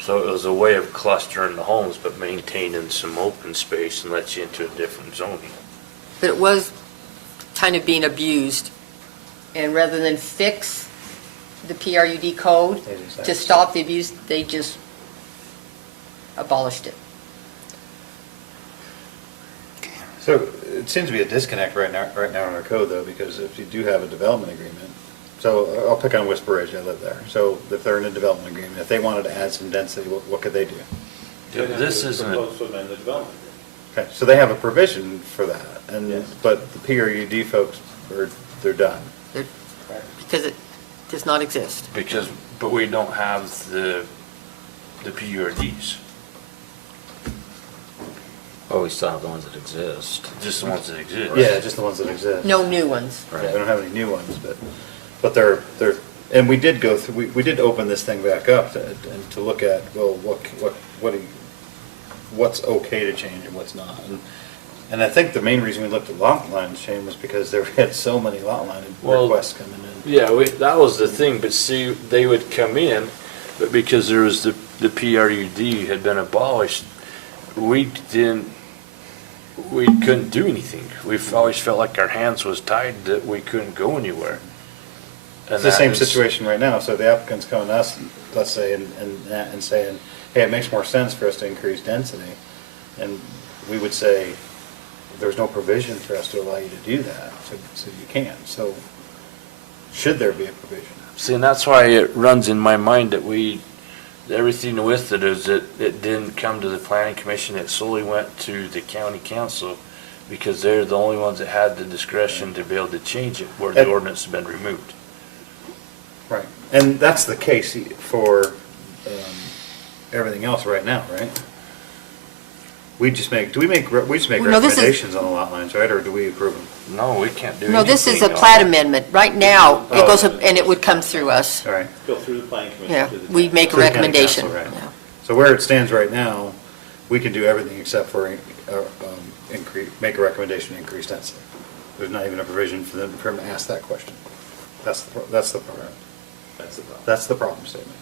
So it was a way of clustering the homes, but maintaining some open space and lets you into a different zoning. But it was kind of being abused. And rather than fix the PRUD code They just to stop the abuse, they just abolished it. So it seems to be a disconnect right now in our code, though, because if you do have a development agreement, so I'll pick on West Ridge, I live there. So if they're in a development agreement, if they wanted to add some density, what could they do? They'd have This to isn't, propose to amend the development agreement. Okay, so they have a provision for that, and, Yes. but the PRUD folks, they're done. Because it does not exist. but we don't have the PURDs, Oh, we still have the ones that exist. just the ones that exist. Yeah, just the ones that exist. No new ones. Yeah, we don't have any new ones, but they're, and we did go through, we did open this thing back up and to look at, well, what's okay to change and what's not. And And I think the main reason we looked at lot lines, Shane, was because there had so many lot line Well, requests coming in. Yeah, that was the thing, but see, they would come in, but because there was the PRUD had been abolished, we couldn't do anything. We've always felt like our hands was tied, that we couldn't go anywhere. And It's the that same is- situation right now, so the applicant's coming to us, let's say, and saying, hey, it makes more sense for us to increase density. And we would say, there's no provision for us to allow you to do that, so you can't. So, should there be a provision? See, and that's why it runs in my mind that everything with it is that it didn't come to the planning commission, it solely went to the county council, because they're the only ones that had the discretion to be able to change it where the And- ordinance has been removed. Right. And that's the case for everything else right now, right? We just make No, this is- recommendations on the lot lines, right, or do we approve them? No, we can't do anything. No, this is a on plat it. amendment. Right now, it Oh. goes, up and it would come through us. All right. Go through the planning commission. Yeah, to the we make a To the county recommendation. council, right. Yeah. So where it stands right now, we can do everything except for make a recommendation to increase density. There's not even a provision for them to ask that question. That's the problem. That's the problem. That's the problem statement.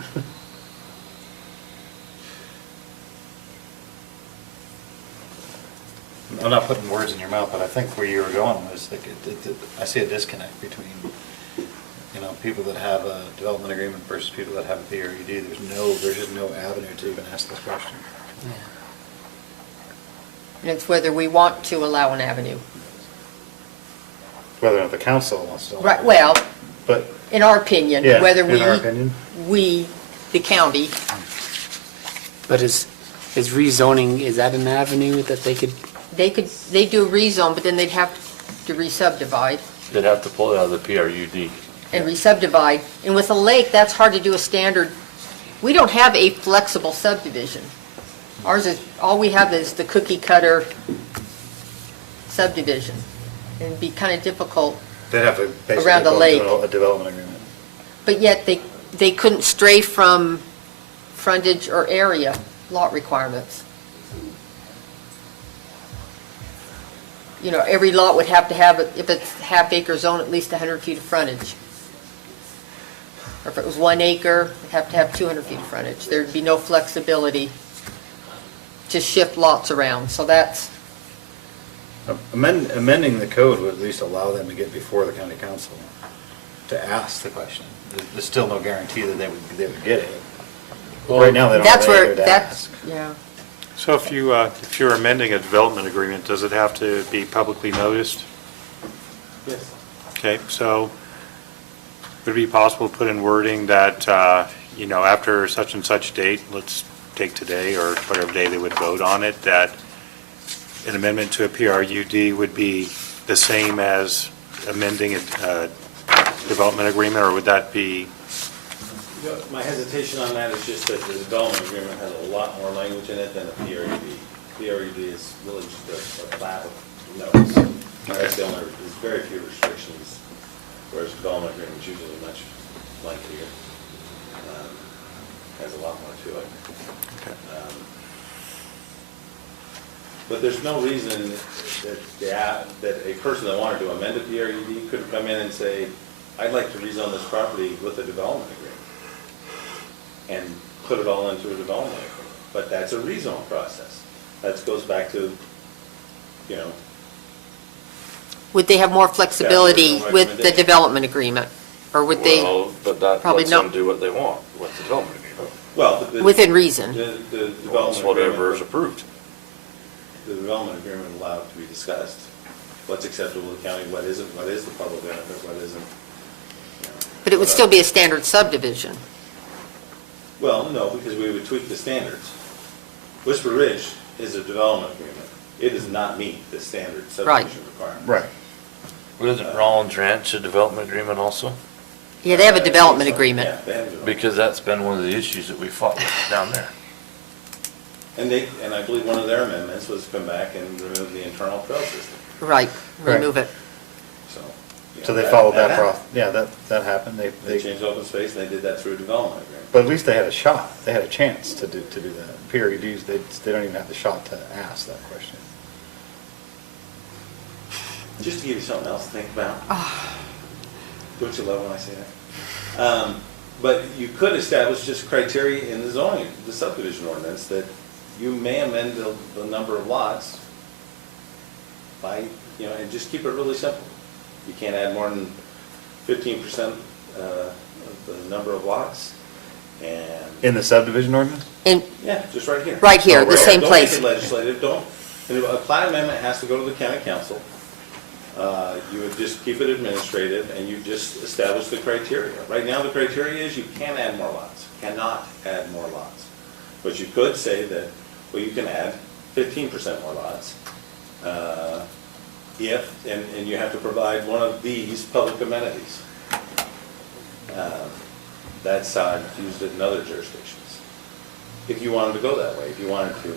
I'm not putting words in your mouth, but I think where you were going was, like, I see a disconnect between, people that have a development agreement versus people that have a PRUD. There's just no avenue to even ask this question. And it's whether we want to allow an avenue. Whether or not the council wants to. Right, well, But, in our opinion, yeah, whether in our opinion. we, the county, But is rezoning, is that an avenue that they could, they do a rezone, but then they'd have to re-subdivide They'd have to pull it out of the PRUD. and re-subdivide. And with a lake, that's hard to do a standard. We don't have a flexible subdivision. Ours is, all we have is the cookie cutter subdivision. And it'd be kind of difficult, They'd have to basically Around the go lake. into a development agreement. but yet they couldn't stray from frontage or area lot requirements. Every lot would have to have, if it's half-acre zone, at least 100 feet of frontage. Or if it was 1 acre, it'd have to have 200 feet of frontage. There'd be no flexibility to shift lots around, so that's, Amending the code would at least allow them to get before the county council to ask the question. There's still no guarantee that they would get it. Right now, they don't that's have where, anything to that's, ask. yeah. So if you're amending a development agreement, does it have to be publicly noticed? Yes. Okay, so would it be possible to put in wording that, after such and such date, let's take today or whatever day they would vote on it, that an amendment to a PRUD would be the same as amending a development agreement, or would that be? My hesitation on that is just that the development agreement has a lot more language in it than a PRUD. PRUD is really just a plat of notes. That's the only, there's very few restrictions, whereas development agreement is usually much lengthier. Has a lot more to it. But there's no reason that a person that wanted to amend a PRUD could come in and say, I'd like to rezone this property with a development agreement, and put it all into a development agreement. But that's a rezone process. That goes back to, Would they have more flexibility Yeah, there's no with the recommendation. development agreement? Or would they, Well, but that Probably lets them not. do what they want with the development agreement. well, within reason? The Well, it's development whatever is agreement, approved. the development agreement allowed to be discussed. What's acceptable to the county, what isn't, what is the public benefit, what isn't. But it would still be a standard subdivision. Well, no, because we would tweak the standards. Whisper Ridge is a development agreement. It does not meet the standard subdivision requirement. Right. Well, isn't Rollins Ranch a development agreement also? Yeah, they have a development agreement. Yeah, they have a development. Because that's been one of the issues that we fought with down there. And I believe one of their amendments was to come back and remove the internal trail system, Right, Right. remove it. so. So they followed that happened. process. Yeah, that happened. They changed open space, and they did that through a development agreement. But at least they had a shot. They had a chance to do that. PRUDs, they don't even have the shot to ask that question. just to give you something else to think about. Don't you love when I say that? But you could establish just criteria in the zoning, the subdivision ordinance, that you may amend the number of lots by, and just keep it really simple. You can't add more than 15% of the number of lots, and, In the subdivision ordinance? And, yeah, just right here. right here, the same Don't place. make it legislative, don't, and a plat amendment has to go to the county council. You would just keep it administrative, and you just establish the criteria. Right now, the criteria is you can't add more lots, cannot add more lots. But you could say that, well, you can add 15% more lots, if, and you have to provide one of these public amenities. That's how I've used it in other jurisdictions. If you wanted to go that way, if you wanted to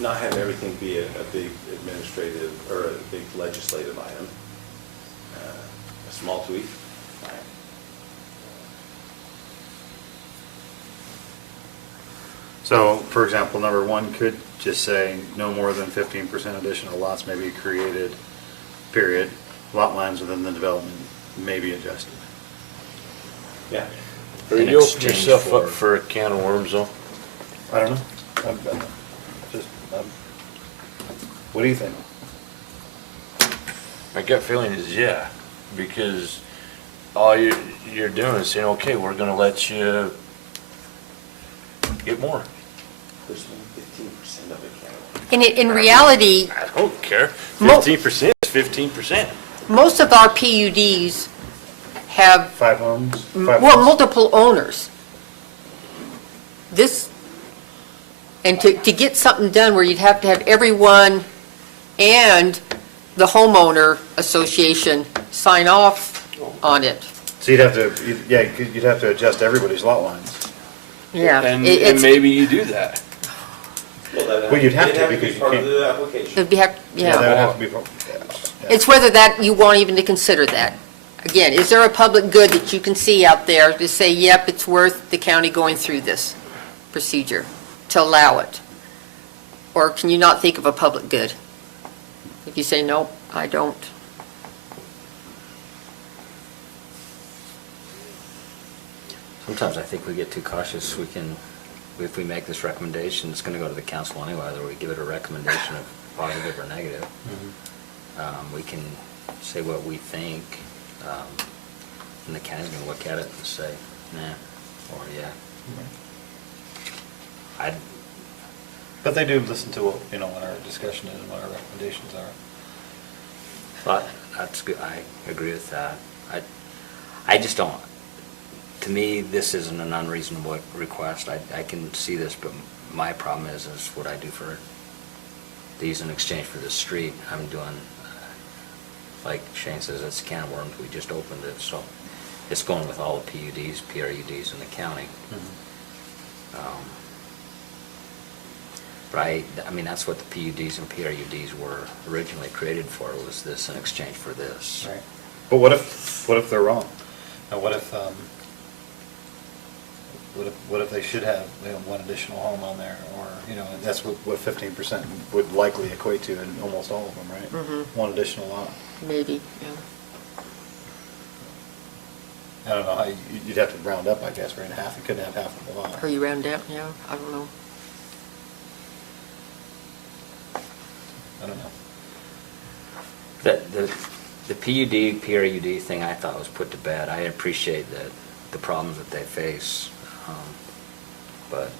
not have everything be a big administrative or a big legislative item, a small tweak, fine. So, for example, number 1 could just say no more than 15% additional lots may be created, period. Lot lines within the development may be adjusted. Yeah. Are In you open exchange yourself up for- for a can of worms though? I don't know. What do you think? My gut feeling is yeah, because all you're doing is saying, okay, we're gonna let you get more. There's only 15% of it can. And in reality, I don't care. Mo- 15% is 15%. most of our PUDs have 5 homes? well, multiple owners. This, and to get something done where you'd have to have everyone and the homeowner association sign off on it. So you'd have to, you'd have to adjust everybody's lot lines. Yeah. And it's- maybe you do that. Well, Well, you'd have it'd to because you part of can't- the application. it'd be, That yeah. would have to be, yeah. It's whether that, you want even to consider that. Again, is there a public good that you can see out there to say, yep, it's worth the county going through this procedure to allow it? Or can you not think of a public good? If you say, nope, I don't. Sometimes I think we get too cautious. If we make this recommendation, it's gonna go to the council anyway, whether we give it a recommendation of positive or negative. We can say what we think, and the county's gonna look at it and say, nah, or yeah. But they do listen to what, what our discussion is and what our recommendations are. But that's good, I agree with that. I just don't, to me, this isn't an unreasonable request. I can see this, but my problem is what I do for these in exchange for this street. I'm doing, like Shane says, it's a can of worms, we just opened it, so it's going with all the PUDs, PRUDs in the county. But I mean, that's what the PUDs and PRUDs were originally created for, was this in exchange for this. Right. But what if they're wrong? Now, what if they should have, one additional home on there, or, that's what 15% would likely equate to in almost all of them, right? Mhm. One additional lot. Maybe, yeah. I don't know how, you'd have to round up, I guess, right? Half, you couldn't have half of the lot. Are you round out? Yeah, I don't know. I don't know. The PUD, PRUD thing I thought was put to bed. I appreciate the problems that they face. But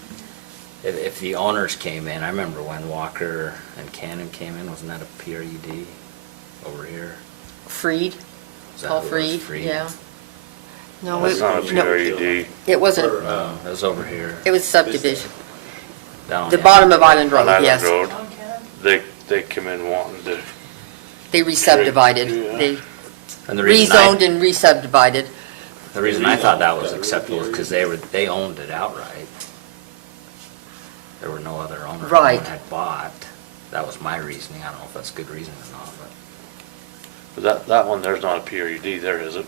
if the owners came in, I remember when Walker and Cannon came in, wasn't that a PRUD over here? Freed? Is that Paul who it was? Freed, yeah. No, That's not a no, PRUD. it wasn't, No, it was over here. it was subdivision. Down, The yeah. bottom of Island Road, On Island yes. Road, they come in wanting to, They re-subdivided. Yeah. They And the reason rezoned and re-subdivided. The reason I thought that was acceptable is because they owned it outright. There were no other owners. Right. No one had bought. That was my reasoning. I don't know if that's good reasoning or not, but. but that one, there's not a PRUD there, is it?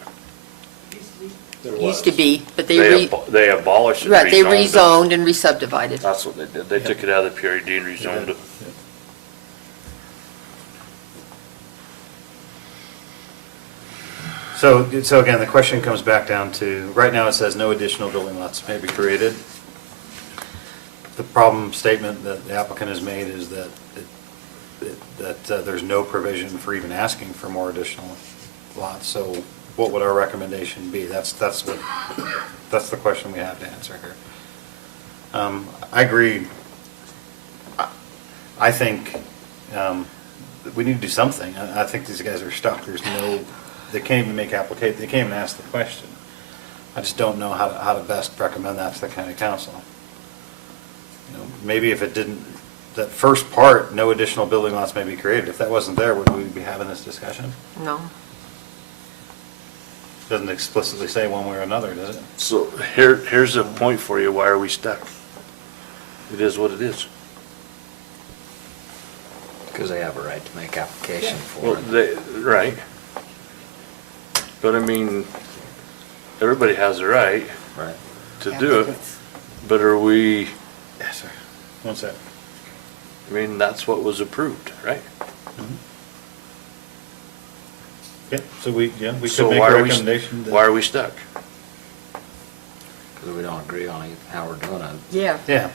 There Used to was. be, but they They abolished it, right, they rezoned it. rezoned and re-subdivided. That's what they did. They took it out of the PRD and rezoned it. So again, the question comes back down to, right now it says no additional building lots may be created. The problem statement that the applicant has made is that there's no provision for even asking for more additional lots. So what would our recommendation be? That's the question we have to answer here. I agree. I think we need to do something. I think these guys are stuck. They can't even make application, they can't even ask the question. I just don't know how to best recommend that to the county council. You know, maybe if it didn't, that first part, no additional building lots may be created, if that wasn't there, would we be having this discussion? No. Doesn't explicitly say one way or another, does it? So here's a point for you, why are we stuck? It is what it is. Because they have a right to make application Well, for it. right. But I mean, everybody has a right Right. to do it, but are we, Yes, sir. One sec. I mean, that's what was approved, right? Yeah, so we could So make why a are we- recommendation. Why are we stuck? Because we don't agree on how we're doing it. Yeah. Yeah.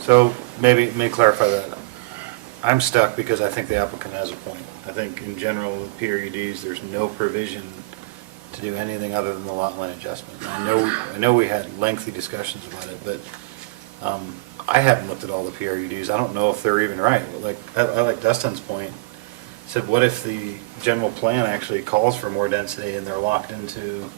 So maybe clarify that. I'm stuck because I think the applicant has a point. I think in general with PRUDs, there's no provision to do anything other than the lot line adjustment. I know we had lengthy discussions about it, but I haven't looked at all the PRUDs. I don't know if they're even right. Like, I like Dustin's point. Said, what if the general plan actually calls for more density and they're locked into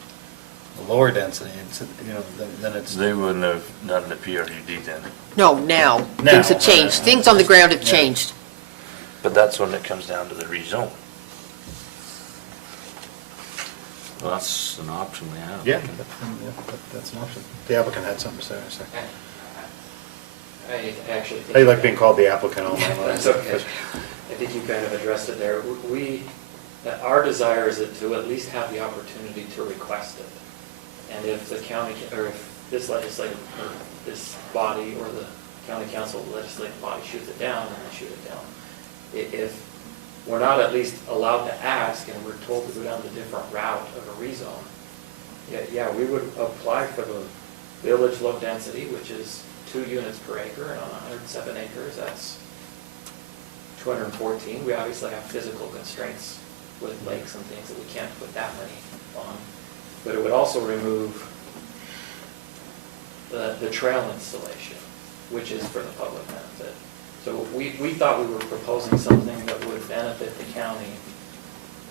a lower density? And so, you know, then it's. They wouldn't have done the PRUD then. No, now. Now. Things have changed. Things on the ground have Yeah. changed. But that's when it comes down to the rezone. Well, that's an option we have. Yeah, that's an option. The applicant had something to say, I think. I actually think. How you like being called the applicant all my life? That's okay. I think you kind of addressed it there. Our desire is to at least have the opportunity to request it. And if the county, or if this legislative, or this body, or the county council legislative body shoots it down, then they shoot it down. If we're not at least allowed to ask, and we're told to go down the different route of a rezone, yeah, we would apply for the village low density, which is 2 units per acre, and on 107 acres, that's 214. We obviously have physical constraints with lakes and things that we can't put that many on. But it would also remove the trail installation, which is for the public benefit. So we thought we were proposing something that would benefit the county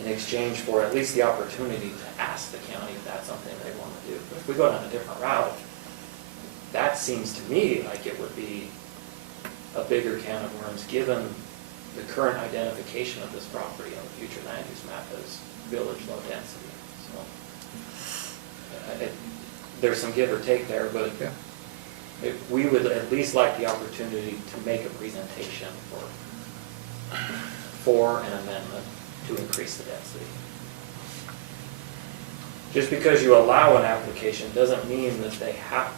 in exchange for at least the opportunity to ask the county if that's something they want to do. But if we go down a different route, that seems to me like it would be a bigger can of worms, given the current identification of this property on the future land use map as village low density. So there's some give or take there, but we would at least like the opportunity to make a presentation for an amendment to increase the density. Just because you allow an application doesn't mean that they have,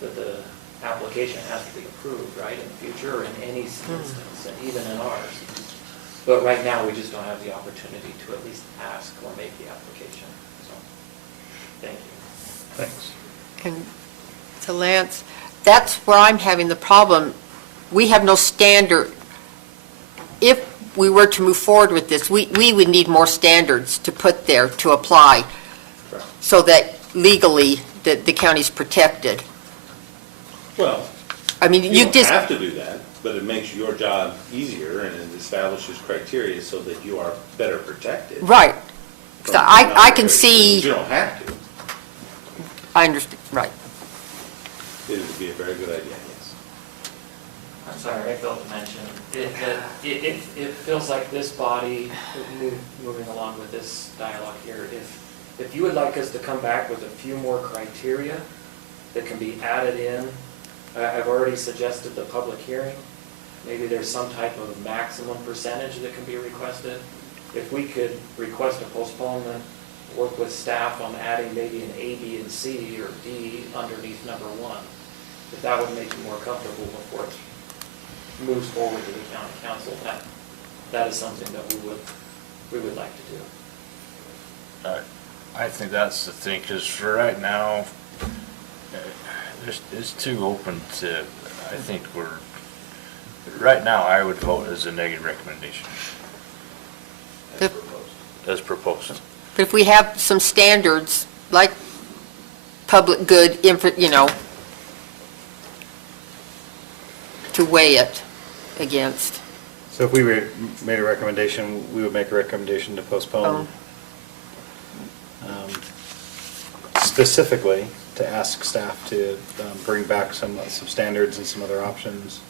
that the application has to be approved, right, in the future, or in any instance, and even in ours. But right now, we just don't have the opportunity to at least ask or make the application. So, thank you. Thanks. And to Lance, that's where I'm having the problem. We have no standard. If we were to move forward with this, we would need more standards to put there to apply so that legally the county's protected. Well, I mean, you you don't just, have to do that, but it makes your job easier and it establishes criteria so that you are better protected. right. So I can see, You don't have to. I understand, right. It would be a very good idea, yes. I'm sorry, I failed to mention, it feels like this body, moving along with this dialogue here, if you would like us to come back with a few more criteria that can be added in, I've already suggested the public hearing. Maybe there's some type of maximum percentage that can be requested. If we could request a postponement, work with staff on adding maybe an A, B, and C, or D underneath number 1, if that would make you more comfortable before it moves forward to the county council, that is something that we would like to do. I think that's the thing, because for right now, it's too open to, I think right now, I would vote as a negative recommendation, If- as proposed. But if we have some standards, like public good, to weigh it against. So if we made a recommendation, we would make a recommendation to postpone, specifically to ask staff to bring back some standards and some other options.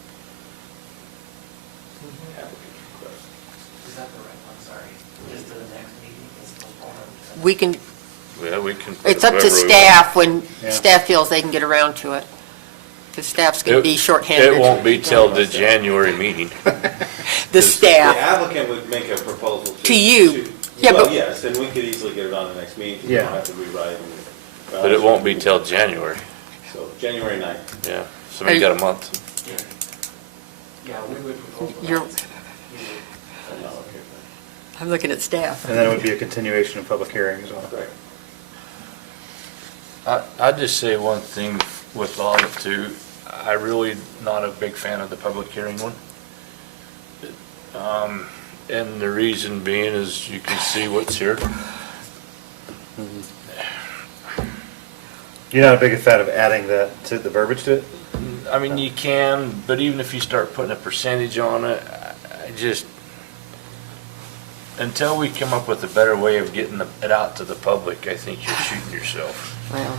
Is that the right one, sorry? Just to the next meeting, is postponed? We can, Yeah, we can. put it's up to whatever we want. staff when Yeah. staff feels they can get around to it. Because staff's going to be shorthanded. It won't be till the January meeting. The The staff. applicant would make a proposal to. To you. Yeah, Well, but- yes, and we could easily get it on the next meeting, because we don't Yeah. have to rewrite. But it won't be till January, So, January 9th. yeah. So we got a month. Yeah, we would propose. You're- Oh, okay. I'm looking at staff. And then it would be a continuation of public hearings. Right. I'd just say one thing with all of it too, I really not a big fan of the public hearing one. And the reason being is you can see what's here. You're not a big fan of adding that to the verbiage to it? I mean, you can, but even if you start putting a percentage on it, I just, until we come up with a better way of getting it out to the public, I think you're shooting yourself. Well,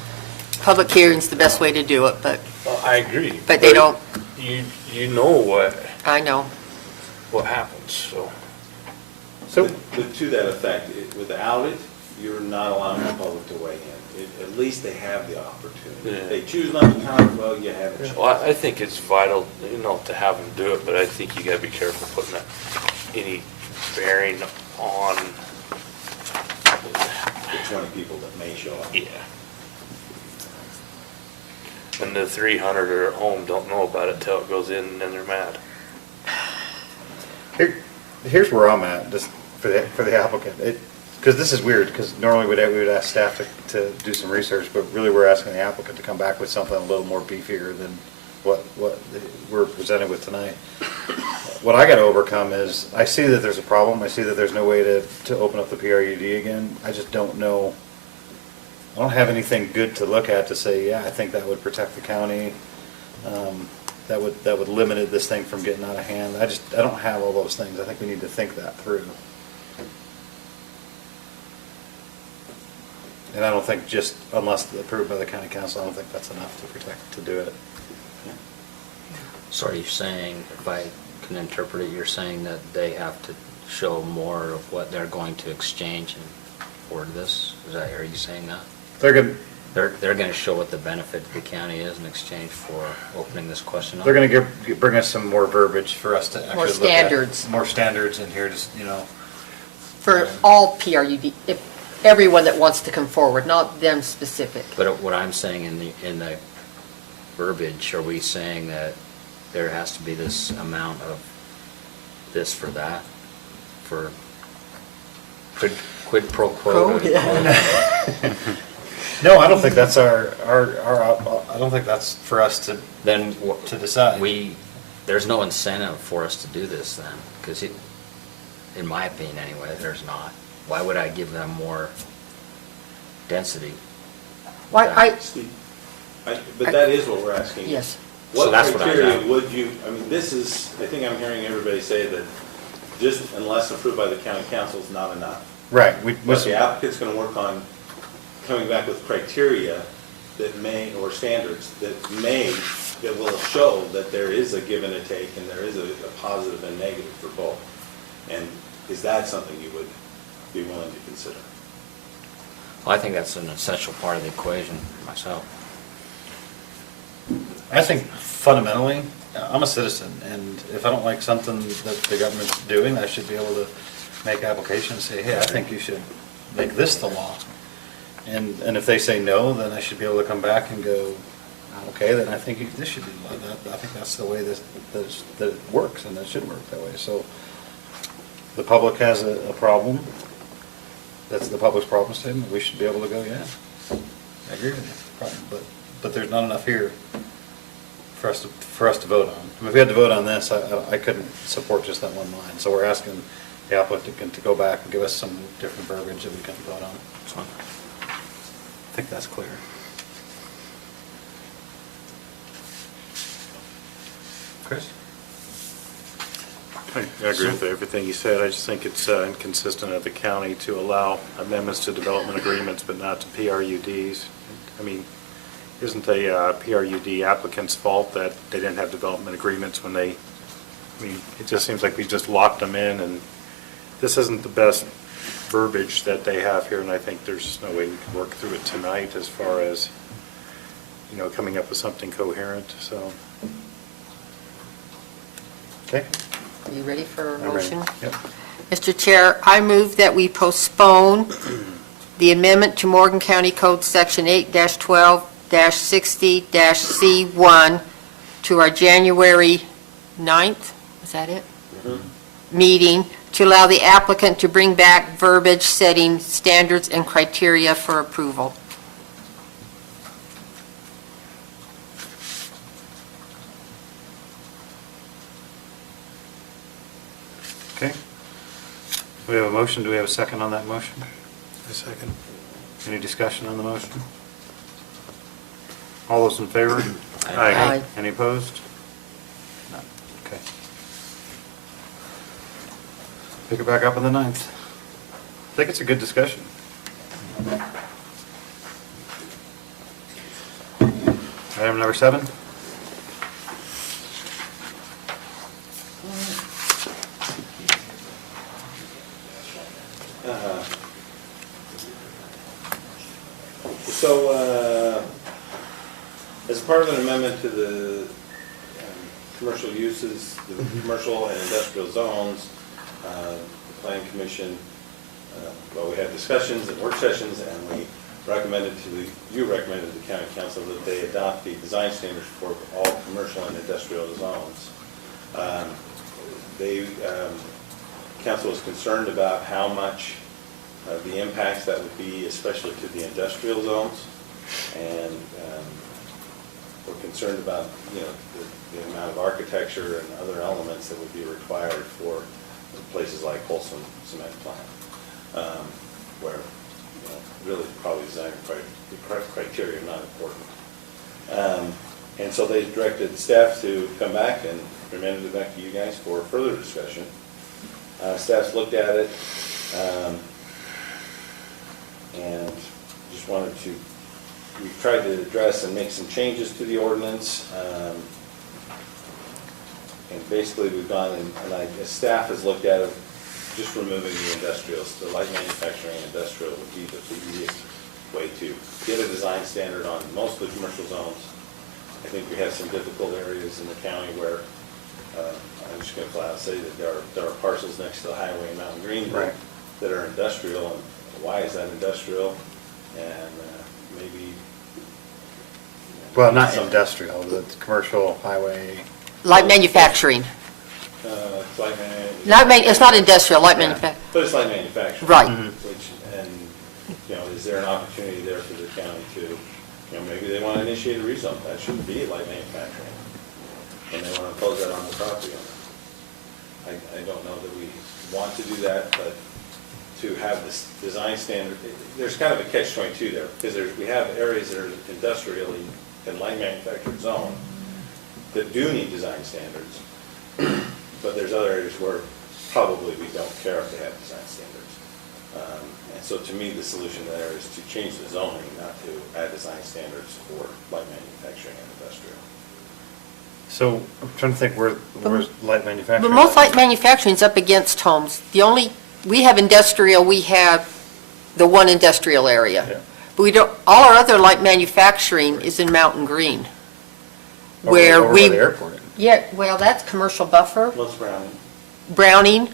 public hearing's the best way to do it, but Well, I agree. But they don't- You know I know. what happens, so. So, But to that effect, without it, you're not allowing the public to weigh in. At least they have the opportunity. Yeah. If they choose not to come, well, you have a choice. Well, I think it's vital, to have them do it, but I think you gotta be careful putting any bearing on, The 20 people that may show up. yeah. And the 300 are at home, don't know about it till it goes in, and then they're mad. here's where I'm at, just for the applicant. Because this is weird, because normally we would ask staff to do some research, but really we're asking the applicant to come back with something a little more beefier than what we're presented with tonight. What I got to overcome is, I see that there's a problem, I see that there's no way to open up the PRUD again. I just don't know, I don't have anything good to look at to say, yeah, I think that would protect the county. That would limit this thing from getting out of hand. I don't have all those things. I think we need to think that through. And I don't think just, unless approved by the county council, I don't think that's enough to do it. So are you saying, if I can interpret it, you're saying that they have to show more of what they're going to exchange for this? Are you saying that? They're gonna, They're going to show what the benefit to the county is in exchange for opening this question up? they're gonna bring us some more verbiage for us to actually More look at. standards. More standards in here, just, For all PRUD, if everyone that wants to come forward, not them specific. But what I'm saying in the verbiage, are we saying that there has to be this amount of this for that? For quid pro quo? No, I don't think that's I don't think that's for us to Then to decide. there's no incentive for us to do this then, because in my opinion anyway, there's not. Why would I give them more density? Why, Steve, but that is what we're asking. yes. So What that's what I'm criteria at. would you, this is, I think I'm hearing everybody say that just unless approved by the county council is not enough. Right, But the applicant's going to work on coming back with criteria that may, or standards that will show that there is a give and a take and there is a positive and negative for both. And is that something you would be willing to consider? Well, I think that's an essential part of the equation myself. I think fundamentally, I'm a citizen, and if I don't like something that the government's doing, I should be able to make application and say, hey, I think you should make this the law. And if they say no, then I should be able to come back and go, okay, then I think this should be the law. I think that's the way that it works, and it should work that way. So the public has a problem, that's the public's problem statement, we should be able to go, yeah, I agree with you. But there's not enough here for us to vote on. I mean, if we had to vote on this, I couldn't support just that one line. So we're asking the applicant to go back and give us some different verbiage that we can vote on. So I think that's clear. Chris? I agree with everything you said. I just think it's inconsistent of the county to allow amendments to development agreements but not to PRUDs. I mean, isn't the PRUD applicant's fault that they didn't have development agreements when they, I mean, it just seems like we just locked them in, and this isn't the best verbiage that they have here, and I think there's just no way we can work through it tonight as far as, coming up with something coherent, so. Okay. Are you ready for a I'm ready. motion? Yep. Mr. Chair, I move that we postpone the amendment to Morgan County Code Section 8-12-60-C1 to our January 9th, is that it? Meeting, to allow the applicant to bring back verbiage setting standards and criteria for approval. Okay. We have a motion. Do we have a second on that motion? A second. Any discussion on the motion? All those in favor? Aye. Any opposed? None. Okay. Pick it back up on the 9th. I think it's a good discussion. Item number 7. So, as part of an amendment to the commercial uses, the commercial and industrial zones, the Planning Commission, we had discussions and work sessions, and you recommended to the County Council that they adopt the design standards for all commercial and industrial zones. Council was concerned about how much the impacts that would be, especially to the industrial zones, and we're concerned about, the amount of architecture and other elements that would be required for places like Folsom Cement Plant, where, really probably design criteria are not important. And so they directed staff to come back and remanded it back to you guys for further discussion. Staff's looked at it, and just wanted to, we've tried to address and make some changes to the ordinance. And basically we've gone and staff has looked at it, just removing the industrials. The light manufacturing and industrial would be the easiest way to get a design standard on most of the commercial zones. I think we have some difficult areas in the county where, I'm just going to flat out say that there are parcels next to the highway in Mountain Green Right. that are industrial, and why is that industrial? And maybe. Well, not some- industrial, but commercial, highway. Light manufacturing. It's light It's not industrial, light Yeah. manufacturing. But it's light manufacturing. Right. Which, and, is there an opportunity there for the county to, maybe they want to initiate a rezone, that shouldn't be light manufacturing. And they want to impose that on the property owner. I don't know that we want to do that, but to have this design standard, there's kind of a catch-22 there, because we have areas that are industrially and light manufactured zone that do need design standards, but there's other areas where probably we don't care if they have design standards. And so to me, the solution there is to change the zoning, not to add design standards for light manufacturing and industrial. So I'm trying to think where's light manufacturing? But most light manufacturing's up against homes. We have industrial, we have the one industrial area. Yeah. But we don't, all our other light manufacturing is in Mountain Green. Over- Where over by we. the airport. Yeah, well, that's commercial buffer, Well, it's Browning, Browning,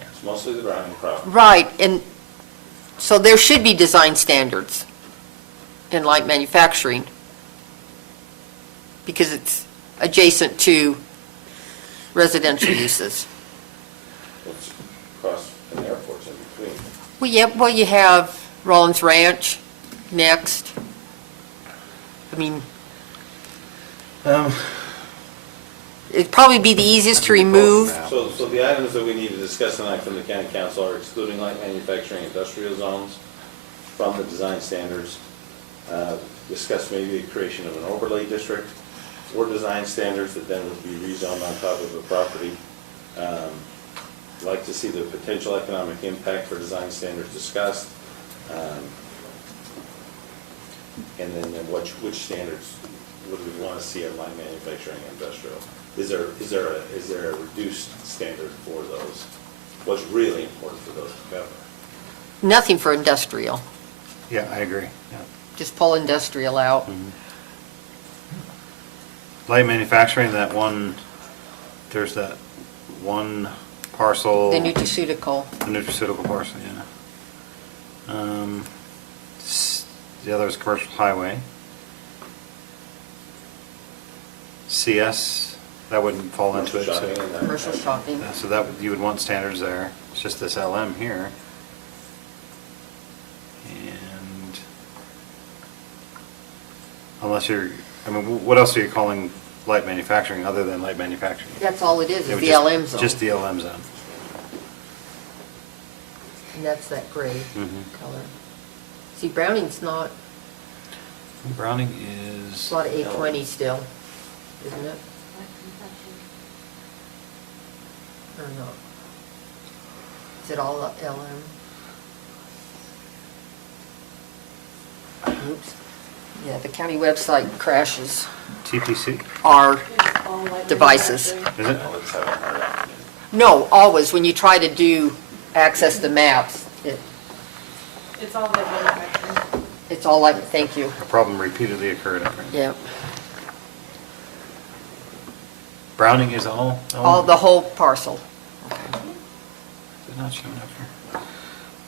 it's mostly the Browning property. right, and so there should be design standards in light manufacturing because it's adjacent to residential uses. It's Well, yeah, well, you have Rollins Ranch next. I mean, it'd probably be the easiest to remove. So the items that we need to discuss tonight from the county council are excluding light manufacturing industrial zones from the design standards. Discuss maybe the creation of an overlay district or design standards that then would be rezoned on top of the property. Like to see the potential economic impact for design standards discussed. And then which standards would we want to see in light manufacturing and industrial? Is there a reduced standard for those? What's really important for those to cover? Nothing for industrial. Yeah, I agree. Yeah. Just pull industrial out. Light manufacturing, there's that one parcel. The nutraceutical. The nutraceutical parcel, yeah. The other is commercial highway. CS, that wouldn't fall into it. Commercial shopping So, and that. Commercial shopping. so that, you would want standards there. It's just this LM here. And unless you're, I mean, what else are you calling light manufacturing other than light manufacturing? That's all it is It would the just- LM zone. Just the LM zone. And that's that gray Mhm. color. See, Browning's not, Browning it's is, a lot of 820 still, isn't it? Or not? Is it all LM? Oops. Yeah, the county website crashes TPC, our It's all light devices. manufacturing. is it? Now, let's have it right out. No, always, when you try to do access the maps, It's all light manufacturing. it's all like, thank you. A problem repeatedly occurred. Yeah, Browning is all? all, the whole parcel. Is it not showing up here?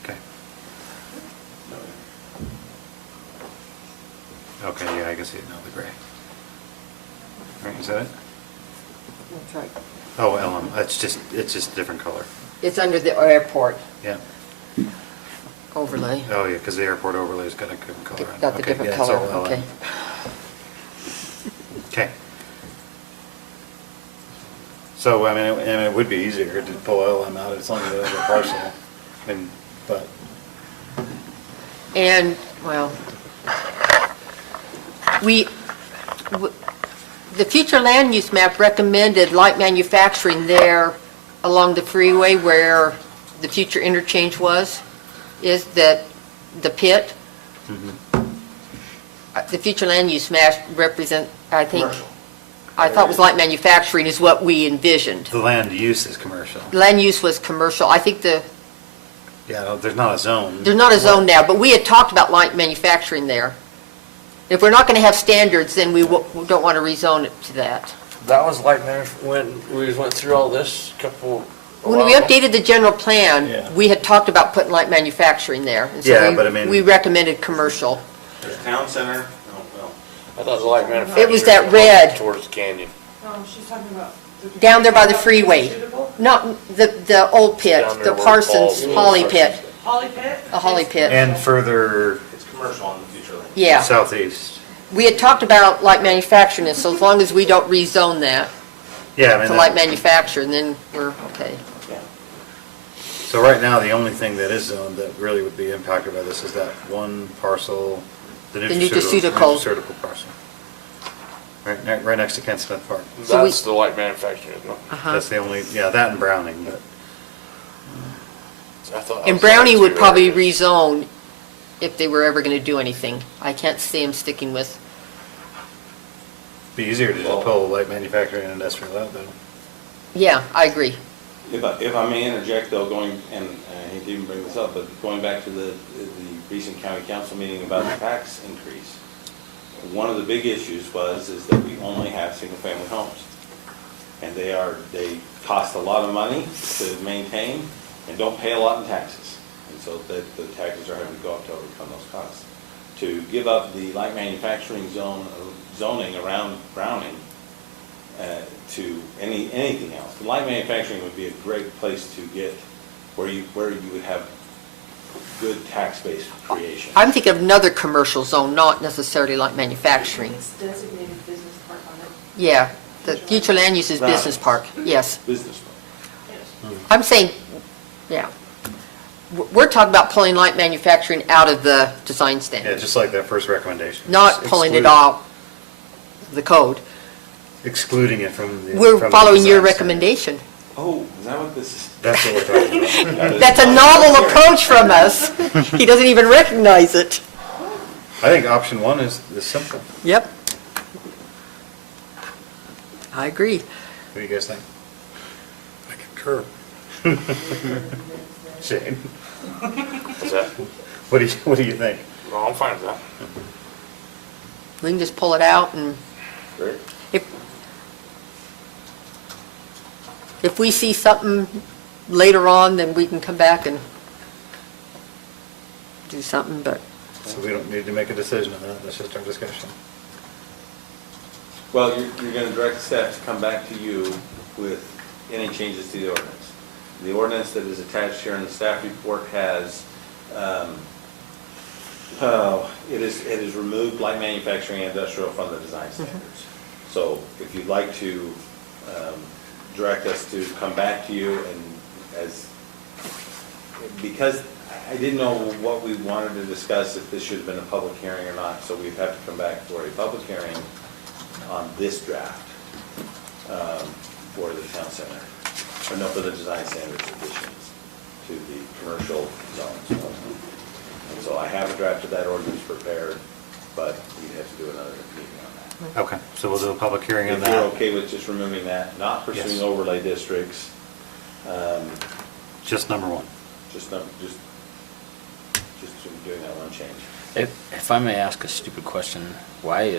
Okay. Okay, yeah, I can see it now, the gray. All right, is that it? That's right. Oh, LM, it's just a different color. It's under the airport Yeah. overlay. Oh, yeah, because the airport overlay's got a different color on it. Got the Okay, different yeah, it's color, all LM. okay. Okay. So, I mean, it would be easier to pull LM out as long as it has a parcel. But, And, well, the future land use map recommended light manufacturing there along the freeway where the future interchange is that the pit. The future land use map represent, I think, Commercial. I thought was light manufacturing is what we envisioned. the land use is commercial. Land use was commercial. I think Yeah, no, there's not a zone. there's not a zone now, but we had talked about light manufacturing there. If we're not going to have standards, then we don't want to rezone it to that. That was like when we went through all this couple. When we updated the general plan, Yeah. we had talked about putting light manufacturing there. And so Yeah, we- but I mean- We recommended commercial. There's town center, I thought the light manufacturing. It was that red. Towards the canyon. She's talking about. Down there by the freeway. Nutraceutical? Not the old pit, Down there the where Parsons Paul's- Holly pit. Holly Pit? A Holly Pit. And further it's commercial on the future land. Yeah. southeast. We had talked about light manufacturing, and so as long as we don't rezone that Yeah, I mean, to light manufacturing, then we're okay. Yeah. so right now, the only thing that is zoned that really would be impacted by this is that one parcel, the nutraceutical. nutraceutical parcel. Right next to Kent Smith Park. So we- That's the light manufacturing, isn't it? Uh-huh. That's the only, yeah, that and Browning, but, I thought that And was Brownie the would two probably areas. rezone if they were ever going to do anything. I can't see them sticking with, be easier to just pull light manufacturing and industrial out, though. yeah, I agree. If I may interject though, and I hate to even bring this up, but going back to the recent county council meeting about the tax increase, one of the big issues is that we only have single-family homes. And they cost a lot of money to maintain and don't pay a lot in taxes. And so the taxes are having to go up to overcome those costs. To give up the light manufacturing zoning around Browning to anything else. The light manufacturing would be a great place to get where you would have good tax base creation. I'm thinking of another commercial zone, not necessarily like manufacturing. It's designated business park on it. Yeah, the future land use is business park, yes. Business. Yes. I'm saying, yeah. We're talking about pulling light manufacturing out of the design Yeah, standards, just like that first recommendation. not pulling it Exclude- off the code. Excluding it from the. We're from the following your design recommendation. Oh, is that what this is? standard. That's what we're talking about. That's a novel approach from us. He doesn't even recognize it. I think option one is simple. Yep. I agree. What do you guys think? I concur. Shane, Is that, what do you think? well, I'm fine with that. We can just pull it out and Great. if we see something later on, then we can come back and do something, but So we don't need to make a decision on that, that's just our discussion. Well, you're going to direct staff to come back to you with any changes to the ordinance. The ordinance that is attached here in the staff report has, it is removed light manufacturing and industrial from the design standards. So if you'd like to direct us to come back to you and because I didn't know what we wanted to discuss, if this should have been a public hearing or not, so we'd have to come back for a public hearing on this draft for the town center, or no, for the design standards additions to the commercial zones. And so I have a draft of that ordinance prepared, but we'd have to do another meeting on that. Okay, so we'll do a public hearing on If you're that. okay with just removing that, not Yes. pursuing overlay districts, Just number one. just doing that one change. If I may ask a stupid question, why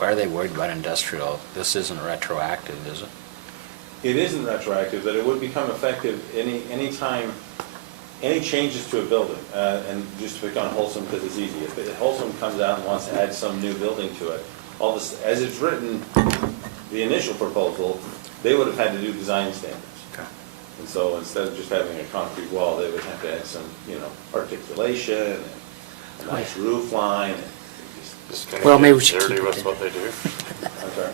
are they worried about industrial? This isn't retroactive, is it? It isn't retroactive, but it would become effective any time, any changes to a building. And just to pick on Wholesome because it's easy. If Wholesome comes out and wants to add some new building to it, all this, as it's written, the initial proposal, they would have had to do design standards. Okay. And so instead of just having a concrete wall, they would have to add some, articulation and a nice roof line and just, Just kinda Well, maybe we get should dirty keep it with then. what they do. I'm sorry.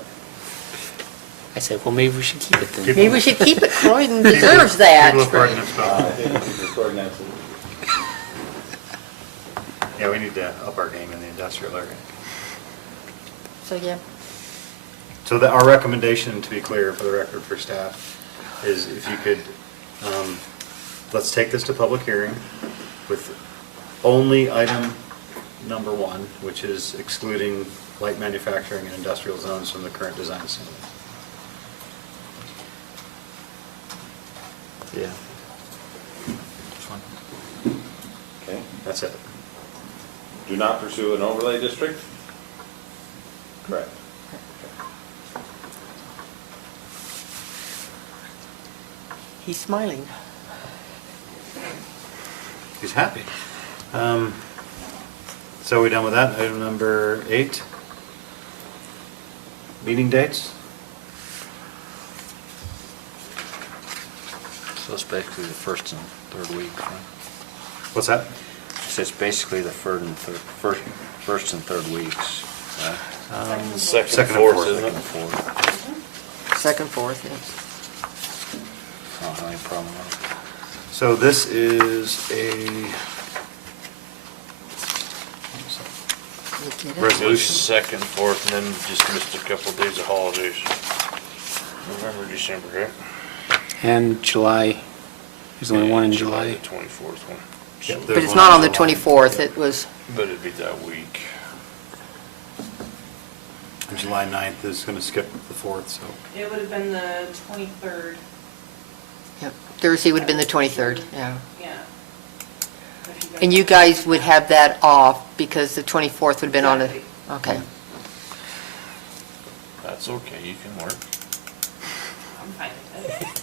I said, well, maybe we should keep it then. maybe we should keep it. Croydon deserves that. People have ordinance I bill. think the ordinance is- Yeah, we need to up our game in the industrial area. So, yeah. So our recommendation, to be clear for the record for staff, is if you could, let's take this to public hearing with only item number one, which is excluding light manufacturing and industrial zones from the current design standard. Yeah. Okay. That's it. Do not pursue an overlay district? Correct. He's smiling. He's happy. So we done with that? Item number 8? Meeting dates? So it's basically the first and third week, right? What's that? So it's basically the first and third weeks, right? Second, Second and fourth, fourth. isn't it? Second, fourth. Second, fourth, yes. I don't have any problem with it. So this is a You get it? resolution. Second, fourth, and then just missed a couple of days of holidays. November, December, right? And July, there's only one in July. The 24th one. Yep, But there's it's one not in on the July. 24th, it was, But it'd be that week. And July 9th is going to skip the 4th, so. It would have been the 23rd, yeah, Thursday would have been the 23rd, yeah. yeah. If guys- And you guys would have that off because the 24th would have been on a, Exactly. okay. That's okay, you can work. I'm fine with it.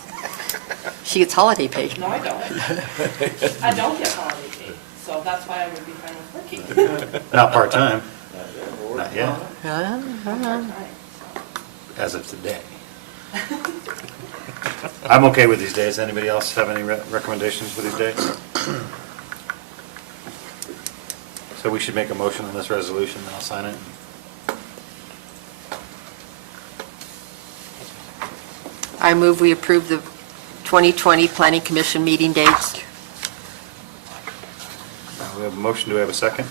She gets holiday pay. No, I don't. I don't get holiday pay, so that's why I would be fine with working. Not part-time, Not yet, we're not working yet, on it. Part-time, so. as of today. I'm okay with these days. Anybody else have any recommendations for these days? So we should make a motion on this resolution, then I'll sign it. I move we approve the 2020 Planning Commission meeting dates. We have a motion, do we have a second?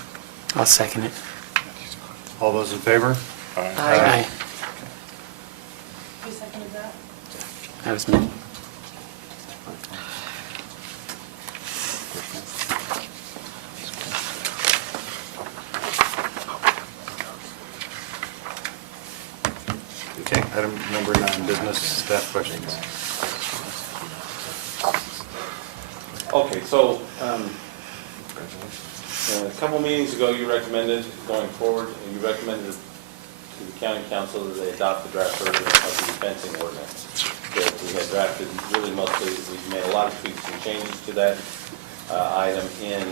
I'll second it. All those in favor? Aye. Who seconded that? That was me. Okay, item number 9, business staff questions. Okay, so, a couple meetings ago, you recommended, going forward, you recommended to the county council that they adopt the draft version of the fencing ordinance that we had drafted. Really mostly, we made a lot of tweaks and changes to that item in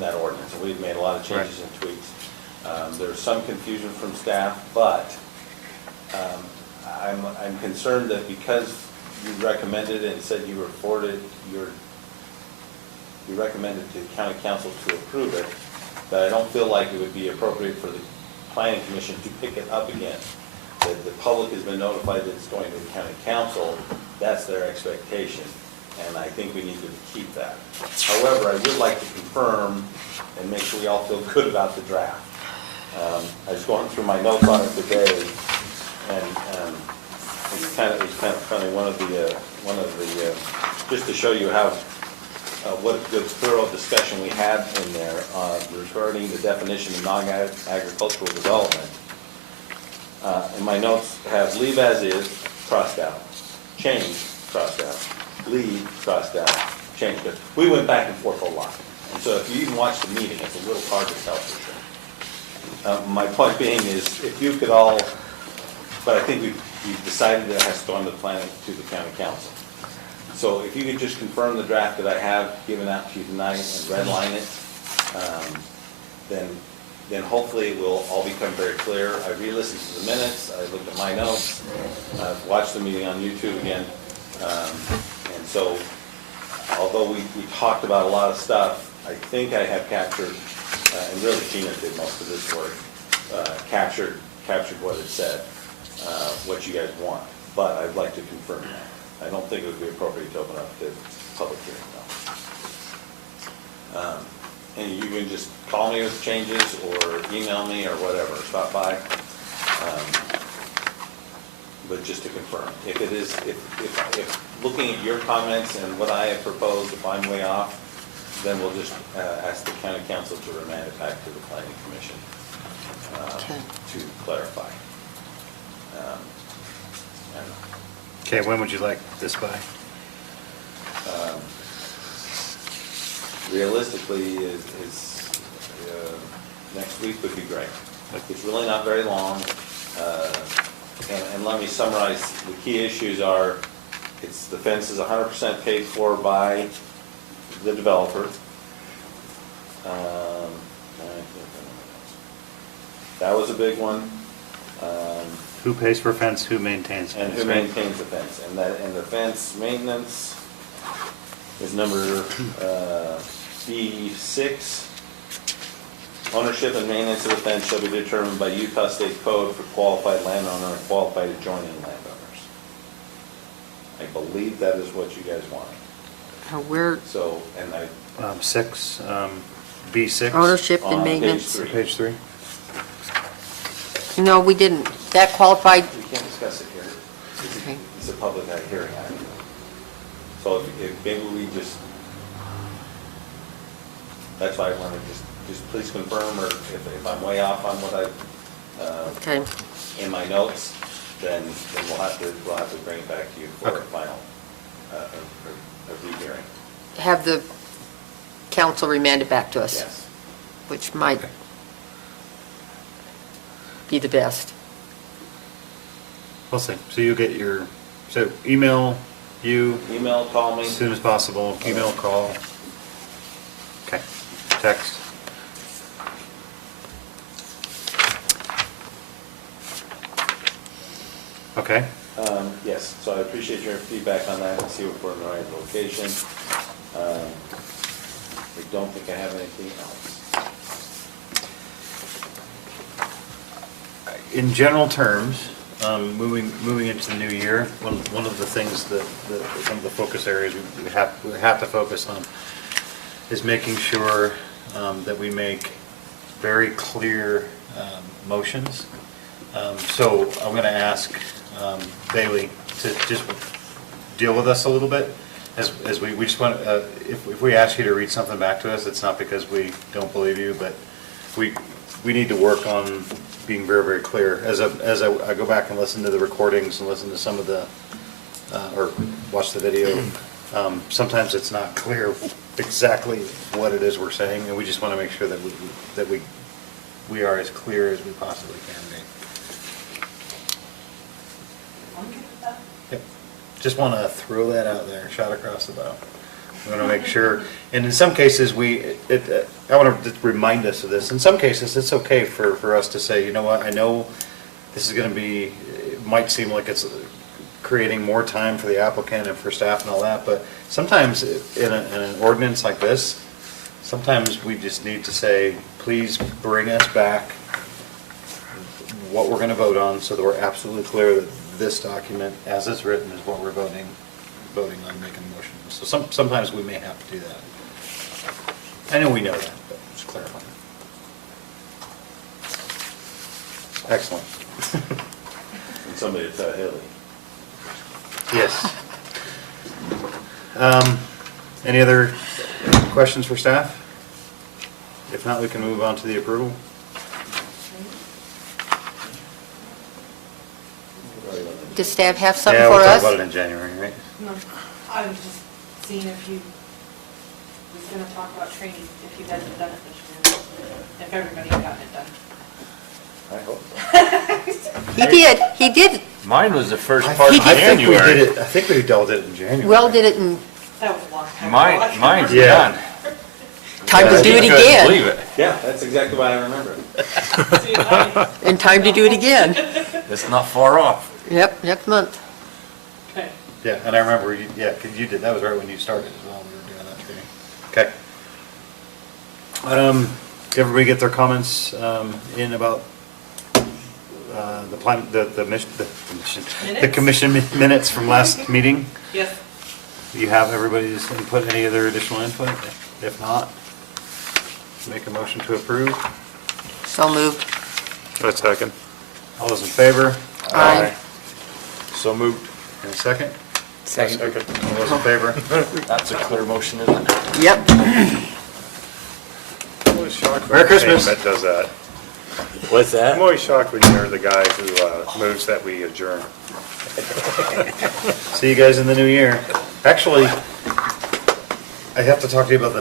that ordinance. So we've made a lot of changes and tweaks. There's some confusion from staff, but I'm concerned that because you recommended it and said you reported you recommended to the county council to approve it, that I don't feel like it would be appropriate for the planning commission to pick it up again. The public has been notified that it's going to the county council, that's their expectation, and I think we need to keep that. However, I would like to confirm and make sure we all feel good about the draft. I was going through my notes on it today, and it was kind of funny. One of the just to show you how what a good thorough discussion we had in there regarding the definition of non-agricultural development. And my notes have leave as is crossed out, change crossed out, leave crossed out, change. We went back and forth a lot, and so if you even watch the meeting, it's a little hard to tell for sure. My point being is, if you could all, but I think we've decided that it has to go on the planning to the county council. So if you could just confirm the draft that I have given out to you tonight and redline it, then hopefully it will all become very clear. I re-listened to the minutes, I looked at my notes, I've watched the meeting on YouTube again, and so although we talked about a lot of stuff, I think I have captured, and really Gina did most of this work, captured what it said, what you guys want. But I'd like to confirm that. I don't think it would be appropriate to open up the public hearing, though. And you can just call me with changes or email me or whatever, stop by. But just to confirm, if it is, if looking at your comments and what I have proposed, if I'm way off, then we'll just ask the county council to remand it back to the planning commission to clarify. Okay, when would you like this by? Realistically, next week would be great. It's really not very long. And let me summarize, the key issues are, the fence is 100% paid for by the developer. That was a big one. Who pays for fence, who maintains And fence? who right? maintains the fence. And the fence maintenance is number B6. Ownership and maintenance of the fence shall be determined by Utah State Code for qualified landowner and qualified adjoining landowners. I believe that is what you guys want. Where, So, and I, B6? ownership On and page maintenance? three. Page 3? No, we didn't. That qualified, we can't discuss it here. Okay. It's a public hearing item. So if maybe we just, that's why I want to just please confirm, or if I'm way off on what okay. in my notes, then we'll have to bring it back to you for a Okay. final, a rehearing. Have the council remand it back to us, Yes. which might be the best. We'll see. So you get so email you Email, call me. as soon as possible, email, call. Okay, text. Okay, Yes, so I appreciate your feedback on that and see if we're in the right location. don't think I have anything else. In general terms, moving into the new year, one of the things that, some of the focus areas we have to focus on is making sure that we make very clear motions. So I'm going to ask Bailey to just deal with us a little bit. As we just want, if we ask you to read something back to us, it's not because we don't believe you, but we need to work on being very, very clear. As I go back and listen to the recordings and listen to some of the, or watch the video, sometimes it's not clear exactly what it is we're saying, and we just want to make sure that we are as clear as we possibly can be. I'm good with that. Yep. Just want to throw that out there, shot across the bow. We want to make sure, and in some cases, I want to remind us of this. In some cases, it's okay for us to say, you know what, I know this is going to be, it might seem like it's creating more time for the applicant and for staff and all that, but sometimes in an ordinance like this, sometimes we just need to say, please bring us back what we're going to vote on so that we're absolutely clear that this document, as it's written, is what we're voting on, making a motion. So sometimes we may have to do that. I know we know that, but just clarifying. Excellent. And somebody tell Haley. Yes. Any other questions for staff? If not, we can move on to the approval. Does staff have something Yeah, for we'll talk us? about it in January, right? No, I was just seeing if you, was gonna talk about training, if you guys had done it this year, if everybody had gotten it done. I hope. He did. Mine was the first I part of think we January. did it, I think we dealt it in January. Well did it in That was a long time ago. Mine's Yeah. done. time to do it Couldn't again. believe it. Yeah, that's exactly what I remember. See, I- And time to do it again. It's not far off. Yep, next month. Okay. Yeah, and I remember, because you did, that was right when you started as well, we were doing that training. Okay. Did everybody get their comments in about the plan, the commission minutes from last meeting? Yes. Do you have everybody's input, any other additional input? If not, make a motion to approve. So moved. A second. All those in favor? Aye. So moved. And a second? Second. All those in favor? That's a clear motion, isn't it? Yep. I'm always shocked when Merry the thing Christmas. that does that. What's I'm always shocked when you're the guy who moves that we adjourn. See you guys in the new year. Actually, I have to talk to you about the